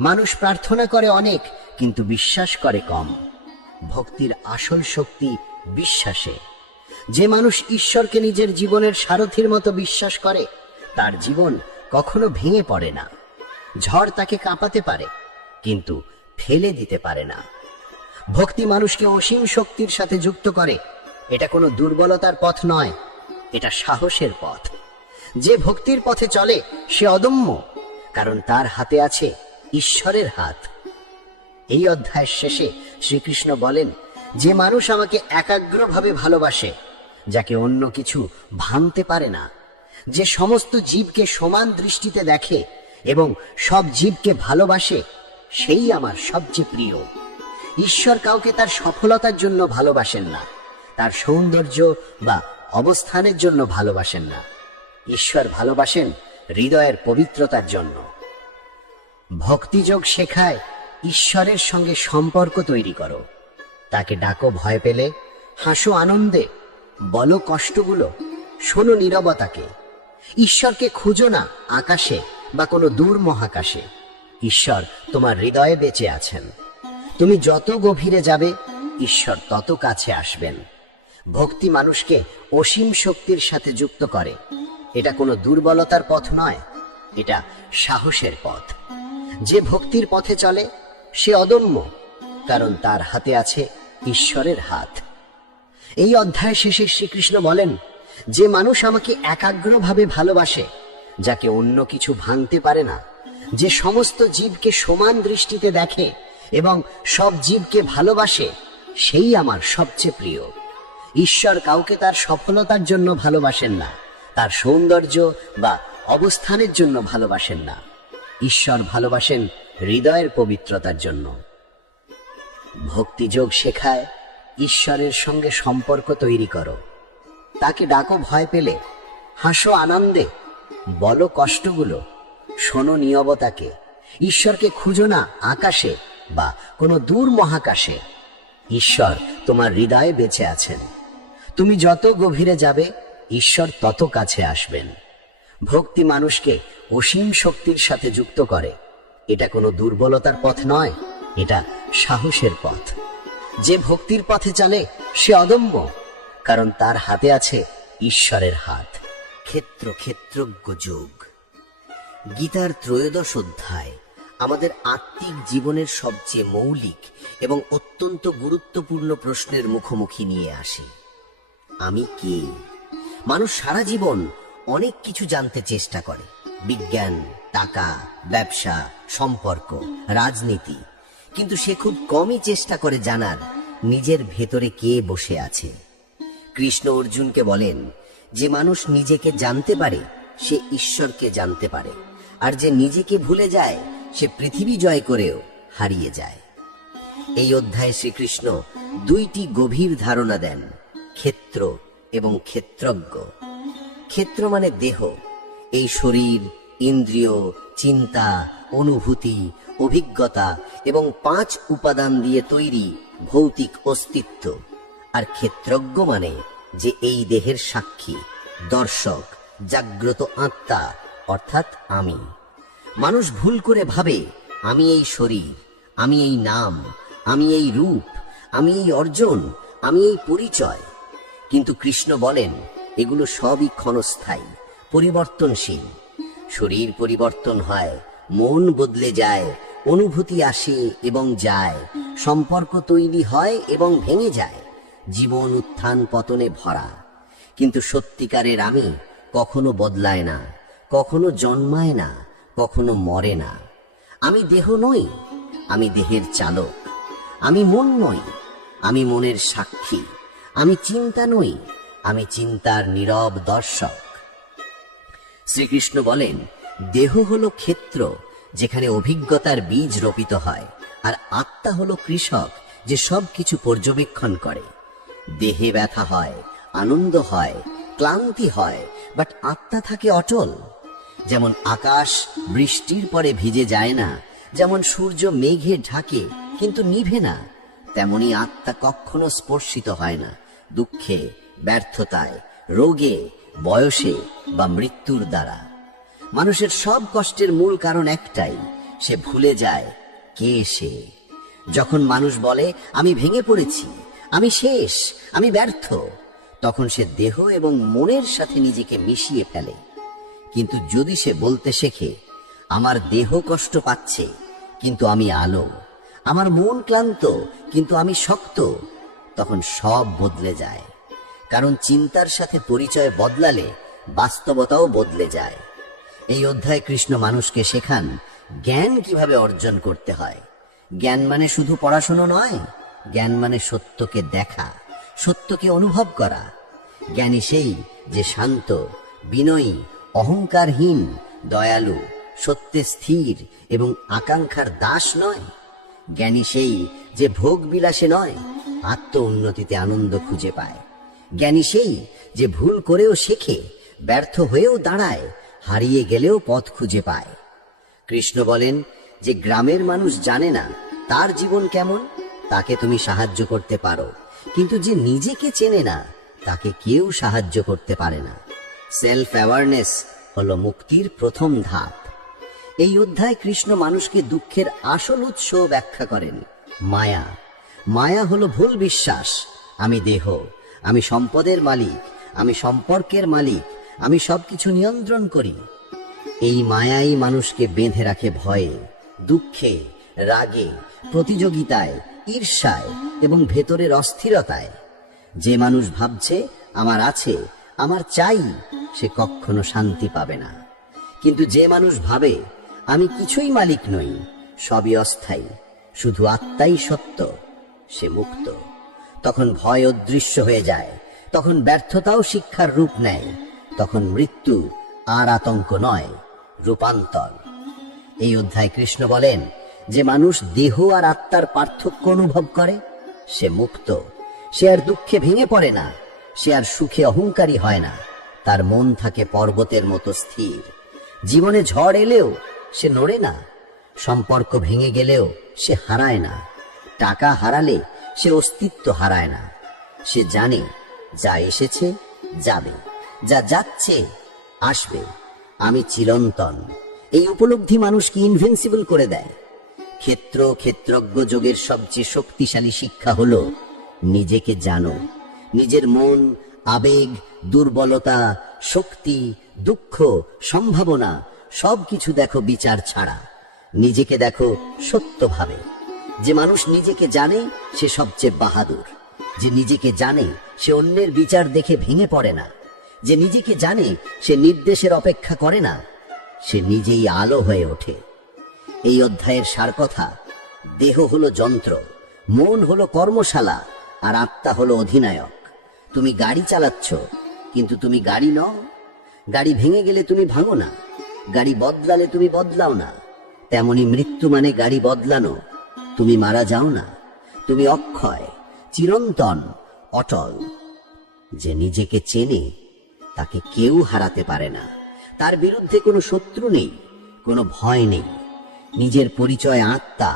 মানুষ প্রার্থনা করে অনেক, কিন্তু বিশ্বাস করে কম। ভক্তির আসল শক্তি বিশ্বাসে। যে মানুষ ঈশ্বরকে নিজের জীবনের সারথির মতো বিশ্বাস করে, তার জীবন কখনো ভেঙে পড়ে না। ঝড় তাকে কাঁপাতে পারে, কিন্তু ফেলে দিতে পারে না। ভক্তি মানুষকে অসীম শক্তির সাথে যুক্ত করে। এটা কোনো দুর্বলতার পথ নয়, এটা সাহসের পথ। যে ভক্তির পথে চলে সে অদম্য, কারণ তার হাতে আছে ঈশ্বরের হাত। এই অধ্যায়ের শেষে শ্রীকৃষ্ণ বলেন, যে মানুষ আমাকে একাগ্রভাবে ভালোবাসে, যাকে অন্য কিছু ভাঙতে পারে না, যে সমস্ত জীবকে সমান দৃষ্টিতে দেখে এবং সব জীবকে ভালোবাসে, সেই আমার সবচেয়ে প্রিয়। ঈশ্বর কাউকে তার সফলতার জন্য ভালোবাসেন না, তার সৌন্দর্য বা অবস্থানের জন্য ভালোবাসেন না। ঈশ্বর ভালোবাসেন হৃদয়ের পবিত্রতার জন্য। ভক্তিযোগ শেখায় ঈশ্বরের সঙ্গে সম্পর্ক তৈরি করো। তাকে ডাকো ভয় পেলে, হাসো আনন্দে, বলো কষ্টগুলো, শোনো নীরবতাকে। ঈশ্বরকে খুঁজো না আকাশে বা কোনো দূর মহাকাশে। ঈশ্বর তোমার হৃদয়ে বেঁচে আছেন। তুমি যত গভীরে যাবে, ঈশ্বর তত কাছে আসবেন। ভক্তি মানুষকে অসীম শক্তির সাথে যুক্ত করে। এটা কোনো দুর্বলতার পথ নয়, এটা সাহসের পথ। যে ভক্তির পথে চলে সে অদম্য, কারণ তার হাতে আছে ঈশ্বরের হাত। এই অধ্যায় শেষে শ্রীকৃষ্ণ বলেন, যে মানুষ আমাকে একাগ্রভাবে ভালোবাসে, যাকে অন্য কিছু ভাঙতে পারে না, যে সমস্ত জীবকে সমান দৃষ্টিতে দেখে এবং সব জীবকে ভালোবাসে, সেই আমার সবচেয়ে প্রিয়। ঈশ্বর কাউকে তার সফলতার জন্য ভালোবাসেন না, তার সৌন্দর্য বা অবস্থানের জন্য ভালোবাসেন না। ঈশ্বর ভালোবাসেন হৃদয়ের পবিত্রতার জন্য। ভক্তিযোগ শেখায় ঈশ্বরের সঙ্গে সম্পর্ক তৈরি করো। তাকে ডাকো ভয় পেলে, হাসো আনন্দে, বলো কষ্টগুলো, শোনো নীরবতাকে। ঈশ্বরকে খুঁজো না আকাশে বা কোনো দূর মহাকাশে। ঈশ্বর তোমার হৃদয়ে বেঁচে আছেন। তুমি যত গভীরে যাবে, ঈশ্বর তত কাছে আসবেন। ভক্তি মানুষকে অসীম শক্তির সাথে যুক্ত করে। এটা কোনো দুর্বলতার পথ নয়, এটা সাহসের পথ। যে ভক্তির পথে চলে সে অদম্য, কারণ তার হাতে আছে ঈশ্বরের হাত। ক্ষেত্রজ্ঞ যোগ। গীতার 13 অধ্যায় আমাদের আত্মিক জীবনের সবচেয়ে মৌলিক এবং অত্যন্ত গুরুত্বপূর্ণ প্রশ্নের মুখোমুখি নিয়ে আসে। আমি কে? মানুষ সারা জীবন অনেক কিছু জানতে চেষ্টা করে, বিজ্ঞান, টাকা, ব্যবসা, সম্পর্ক, রাজনীতি, কিন্তু সে খুব কমই চেষ্টা করে জানার নিজের ভেতরে কে বসে আছে। কৃষ্ণ অর্জুনকে বলেন, যে মানুষ নিজেকে জানতে পারে সে ঈশ্বরকে জানতে পারে, আর যে নিজেকে ভুলে যায় সে পৃথিবী জয় করেও হারিয়ে যায়। এই অধ্যায়ে শ্রীকৃষ্ণ 2টি গভীর ধারণা দেন, ক্ষেত্র এবং ক্ষেত্রজ্ঞ। ক্ষেত্র মানে দেহ, এই শরীর, ইন্দ্রিয়, চিন্তা, অনুভূতি, অভিজ্ঞতা এবং 5 উপাদান দিয়ে তৈরি ভৌতিক অস্তিত্ব। আর ক্ষেত্রজ্ঞ মানে যে এই দেহের সাক্ষী, দর্শক, জাগ্রত আত্মা, অর্থাৎ আমি। মানুষ ভুল করে ভাবে, আমি এই শরীর, আমি এই নাম, আমি এই রূপ, আমি এই অর্জন, আমি এই পরিচয়। কিন্তু কৃষ্ণ বলেন, এগুলো সবই ক্ষণস্থায়ী, পরিবর্তনশীল। শরীর পরিবর্তন হয়, মন বদলে যায়, অনুভূতি আসে এবং যায়, সম্পর্ক তৈরি হয় এবং ভেঙে যায়, জীবন উত্থান পতনে ভরা। কিন্তু সত্যিকারের আমি কখনো বদলায় না, কখনো জন্মায় না, কখনো মরে না। আমি দেহ নই, আমি দেহের চালক। আমি মন নই, আমি মনের সাক্ষী। আমি চিন্তা নই, আমি চিন্তার নীরব দর্শক। শ্রীকৃষ্ণ বলেন, দেহ হলো ক্ষেত্র, যেখানে অভিজ্ঞতার বীজ রোপিত হয়, আর আত্মা হলো কৃষক, যে সবকিছু পর্যবেক্ষণ করে। দেহে ব্যথা হয়, আনন্দ হয়, ক্লান্তি হয়, বাট আত্মা থাকে অটল। যেমন আকাশ বৃষ্টির পরে ভিজে যায় না, যেমন সূর্য মেঘে ঢাকে কিন্তু নিভে না, তেমনি আত্মা কখনো স্পর্শিত হয় না দুঃখে, ব্যর্থতায়, রোগে, বয়সে বা মৃত্যুর দ্বারা। মানুষের সব কষ্টের মূল কারণ একটাই, সে ভুলে যায় কে সে। যখন মানুষ বলে আমি ভেঙে পড়েছি, আমি শেষ, আমি ব্যর্থ, তখন সে দেহ এবং মনের সাথে নিজেকে মিশিয়ে ফেলে। কিন্তু যদি সে বলতে শেখে আমার দেহ কষ্ট পাচ্ছে কিন্তু আমি আলো, আমার মন ক্লান্ত কিন্তু আমি শক্ত, তখন সব বদলে যায়। কারণ চিন্তার সাথে পরিচয় বদলালে বাস্তবতাও বদলে যায়। এই অধ্যায় কৃষ্ণ মানুষকে শেখান জ্ঞান কিভাবে অর্জন করতে হয়। জ্ঞান মানে শুধু পড়াশোনা নয়, জ্ঞান মানে সত্যকে দেখা, সত্যকে অনুভব করা। জ্ঞানী সেই যে শান্ত, বিনয়ী, অহংকারহীন, দয়ালু, সত্যে স্থির এবং আকাঙ্ক্ষার দাস নয়। জ্ঞানী সেই যে ভোগ বিলাসে নয়, আত্ম উন্নতিতে আনন্দ খুঁজে পায়। জ্ঞানী সেই যে ভুল করেও শেখে, ব্যর্থ হয়েও দাঁড়ায়, হারিয়ে গেলেও পথ খুঁজে পায়। কৃষ্ণ বলেন যে গ্রামের মানুষ জানে না তার জীবন কেমন, তাকে তুমি সাহায্য করতে পারো, কিন্তু যে নিজেকে চেনে না তাকে কেউ সাহায্য করতে পারে না। সেলফ অ্যাওয়ারনেস হলো মুক্তির প্রথম ধাপ। এই অধ্যায় কৃষ্ণ মানুষকে দুঃখের আসল উৎস ব্যাখ্যা করেন, মায়া। মায়া হলো ভুল বিশ্বাস, আমি দেহ, আমি সম্পদের মালিক, আমি সম্পর্কের মালিক, আমি সবকিছু নিয়ন্ত্রণ করি। এই মায়াই মানুষকে বেঁধে রাখে ভয়ে, দুঃখে, রাগে, প্রতিযোগিতায়, ঈর্ষায় এবং ভেতরের অস্থিরতায়। যে মানুষ ভাবছে আমার আছে, আমার চাই, সে কখনো শান্তি পাবে না। কিন্তু যে মানুষ ভাবে আমি কিছুই মালিক নই, সবই অস্থায়ী, শুধু আত্মাই সত্য, সে মুক্ত। তখন ভয় অদৃশ্য হয়ে যায়, তখন ব্যর্থতাও শিক্ষার রূপ নেয়, তখন মৃত্যু আর আতঙ্ক নয়, রূপান্তর। এই অধ্যায় কৃষ্ণ বলেন যে মানুষ দেহ আর আত্মার পার্থক্য অনুভব করে, সে মুক্ত। সে আর দুঃখে ভেঙে পড়ে না, সে আর সুখে অহংকারী হয় না, তার মন থাকে পর্বতের মতো স্থির। জীবনে ঝড় এলেও সে নড়ে না, সম্পর্ক ভেঙে গেলেও সে হারায় না, টাকা হারালে সে অস্তিত্ব হারায় না। সে জানে যা এসেছে যাবে, যা যাচ্ছে আসবে, আমি চিরন্তন। এই উপলব্ধি মানুষকে ইনভিনসিবল করে দেয়। ক্ষেত্রজ্ঞ যোগের সবচেয়ে শক্তিশালী শিক্ষা হলো নিজেকে জানো। নিজের মন, আবেগ, দুর্বলতা, শক্তি, দুঃখ, সম্ভাবনা সবকিছু দেখো বিচার ছাড়া। নিজেকে দেখো সত্যভাবে। যে মানুষ নিজেকে জানে সে সবচেয়ে বাহাদুর। যে নিজেকে জানে সে অন্যের বিচার দেখে ভেঙে পড়ে না। যে নিজেকে জানে সে নির্দেশের অপেক্ষা করে না, সে নিজেই আলো হয়ে ওঠে। এই অধ্যায়ের সার কথা, দেহ হলো যন্ত্র, মন হলো কর্মশালা, আর আত্মা হলো অধিনায়ক। তুমি গাড়ি চালাচ্ছ কিন্তু তুমি গাড়ি নও। গাড়ি ভেঙে গেলে তুমি ভাঙো না, গাড়ি বদলালে তুমি বদলাও না। তেমনি মৃত্যু মানে গাড়ি বদলানো, তুমি মারা যাও না, তুমি অক্ষয়, চিরন্তন, অটল। যে নিজেকে চেনে তাকে কেউ হারাতে পারে না, তার বিরুদ্ধে কোনো শত্রু নেই, কোনো ভয় নেই। নিজের পরিচয় আত্মা,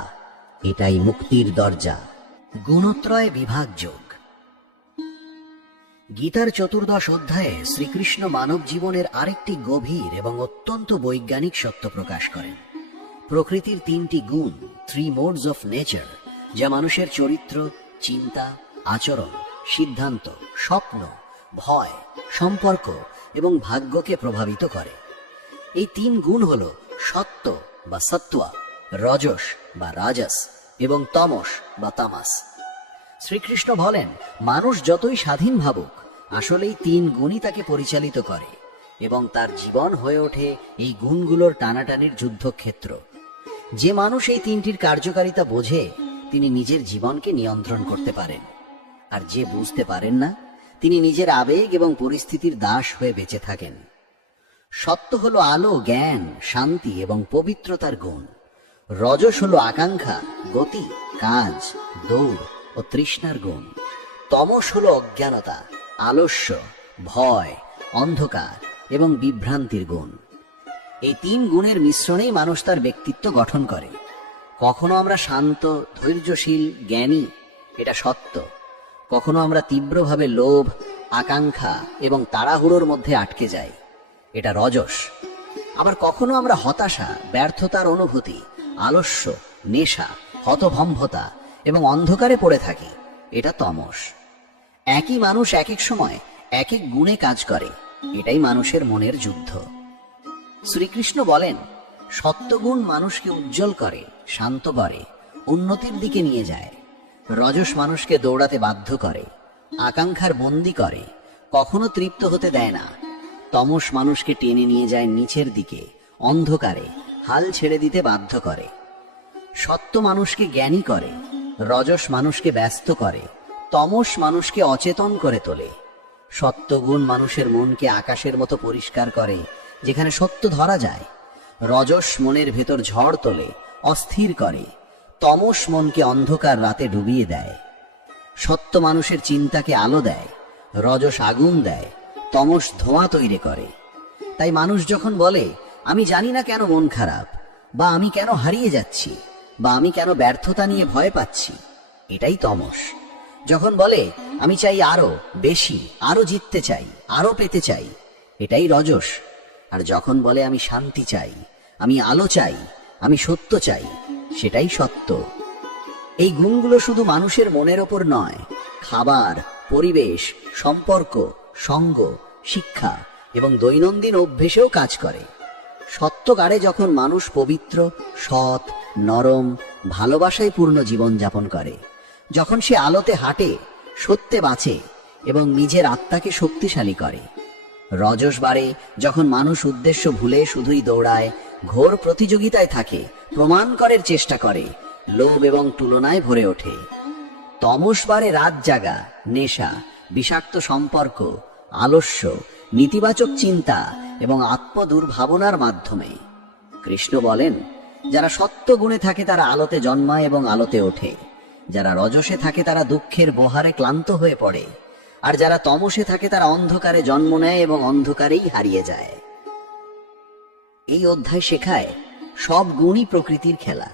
এটাই মুক্তির দরজা। গুণত্রয় বিভাগ যোগ। গীতার 14 অধ্যায়ে শ্রীকৃষ্ণ মানব জীবনের আরেকটি গভীর এবং অত্যন্ত বৈজ্ঞানিক সত্য প্রকাশ করেন। প্রকৃতির 3টি গুণ, 3 মোডস অফ নেচার, যা মানুষের চরিত্র, চিন্তা, আচরণ, সিদ্ধান্ত, স্বপ্ন, ভয়, সম্পর্ক এবং ভাগ্যকে প্রভাবিত করে। এই 3 গুণ হল সত্য বা সত্ত্বা, রজস বা রাজস এবং তমস বা তামাস। শ্রীকৃষ্ণ বলেন মানুষ যতই স্বাধীন ভাবুক, আসলেই 3 গুণই তাকে পরিচালিত করে এবং তার জীবন হয়ে ওঠে এই গুণগুলোর টানাটানির যুদ্ধক্ষেত্র। যে মানুষ এই 3টির কার্যকারিতা বোঝে তিনি নিজের জীবনকে নিয়ন্ত্রণ করতে পারেন, আর যে বুঝতে পারেন না তিনি নিজের আবেগ এবং পরিস্থিতির দাস হয়ে বেঁচে থাকেন। সত্য হলো আলো, জ্ঞান, শান্তি এবং পবিত্রতার গুণ। রজস হলো আকাঙ্ক্ষা, গতি, কাজ, দৌড় ও তৃষ্ণার গুণ। তমস হলো অজ্ঞানতা, আলস্য, ভয়, অন্ধকার এবং বিভ্রান্তির গুণ। এই 3 গুণের মিশ্রণেই মানুষ তার ব্যক্তিত্ব গঠন করে। কখনো আমরা শান্ত, ধৈর্যশীল, জ্ঞানী, এটা সত্য। কখনো আমরা তীব্রভাবে লোভ, আকাঙ্ক্ষা এবং তাড়াহুড়োর মধ্যে আটকে যাই, এটা রজস। আবার কখনো আমরা হতাশা, ব্যর্থতার অনুভূতি, আলস্য, নেশা, হতভম্বতা এবং অন্ধকারে পড়ে থাকি। এটা তমস। একই মানুষ এক এক সময় এক এক গুণে কাজ করে। এটাই মানুষের মনের যুদ্ধ। শ্রীকৃষ্ণ বলেন, সত্যগুণ মানুষকে উজ্জ্বল করে, শান্ত করে, উন্নতির দিকে নিয়ে যায়। রজস মানুষকে দৌড়াতে বাধ্য করে, আকাঙ্ক্ষার বন্দী করে, কখনো তৃপ্ত হতে দেয় না। তমস মানুষকে টেনে নিয়ে যায় নিচের দিকে, অন্ধকারে, হাল ছেড়ে দিতে বাধ্য করে। সত্য মানুষকে জ্ঞানী করে, রজস মানুষকে ব্যস্ত করে, তমস মানুষকে অচেতন করে তোলে। সত্যগুণ মানুষের মনকে আকাশের মতো পরিষ্কার করে, যেখানে সত্য ধরা যায়। রজস মনের ভেতর ঝড় তোলে, অস্থির করে। তমস মনকে অন্ধকার রাতে ডুবিয়ে দেয়। সত্য মানুষের চিন্তাকে আলো দেয়, রজস আগুন দেয়, তমস ধোঁয়া তৈরি করে। তাই মানুষ যখন বলে, আমি জানি না কেন মন খারাপ, বা আমি কেন হারিয়ে যাচ্ছি, বা আমি কেন ব্যর্থতা নিয়ে ভয় পাচ্ছি, এটাই তমস। যখন বলে, আমি চাই আরো বেশি, আরো জিততে চাই, আরো পেতে চাই, এটাই রজস। আর যখন বলে, আমি শান্তি চাই, আমি আলো চাই, আমি সত্য চাই, সেটাই সত্য। এই গুণগুলো শুধু মানুষের মনের ওপর নয়, খাবার, পরিবেশ, সম্পর্ক, সঙ্গ, শিক্ষা এবং দৈনন্দিন অভ্যেসেও কাজ করে। সত্যকারে যখন মানুষ পবিত্র, সৎ, নরম, ভালোবাসায় পূর্ণ জীবন যাপন করে, যখন সে আলোতে হাঁটে, সত্যে বাঁচে এবং নিজের আত্মাকে শক্তিশালী করে। রজস বাড়ে যখন মানুষ উদ্দেশ্য ভুলে শুধুই দৌড়ায়, ঘোর প্রতিযোগিতায় থাকে, প্রমাণ করার চেষ্টা করে, লোভ এবং তুলনায় ভরে ওঠে। তমস বাড়ে রাত জাগা, নেশা, বিষাক্ত সম্পর্ক, আলস্য, নেতিবাচক চিন্তা এবং আত্মদুর্ভাবনার মাধ্যমে। কৃষ্ণ বলেন, যারা সত্য গুণে থাকে তারা আলোতে জন্মায় এবং আলোতে ওঠে। যারা রজসে থাকে তারা দুঃখের বহারে ক্লান্ত হয়ে পড়ে, আর যারা তমসে থাকে তারা অন্ধকারে জন্ম নেয় এবং অন্ধকারেই হারিয়ে যায়। এই অধ্যায় শেখায়, সব গুণই প্রকৃতির খেলা।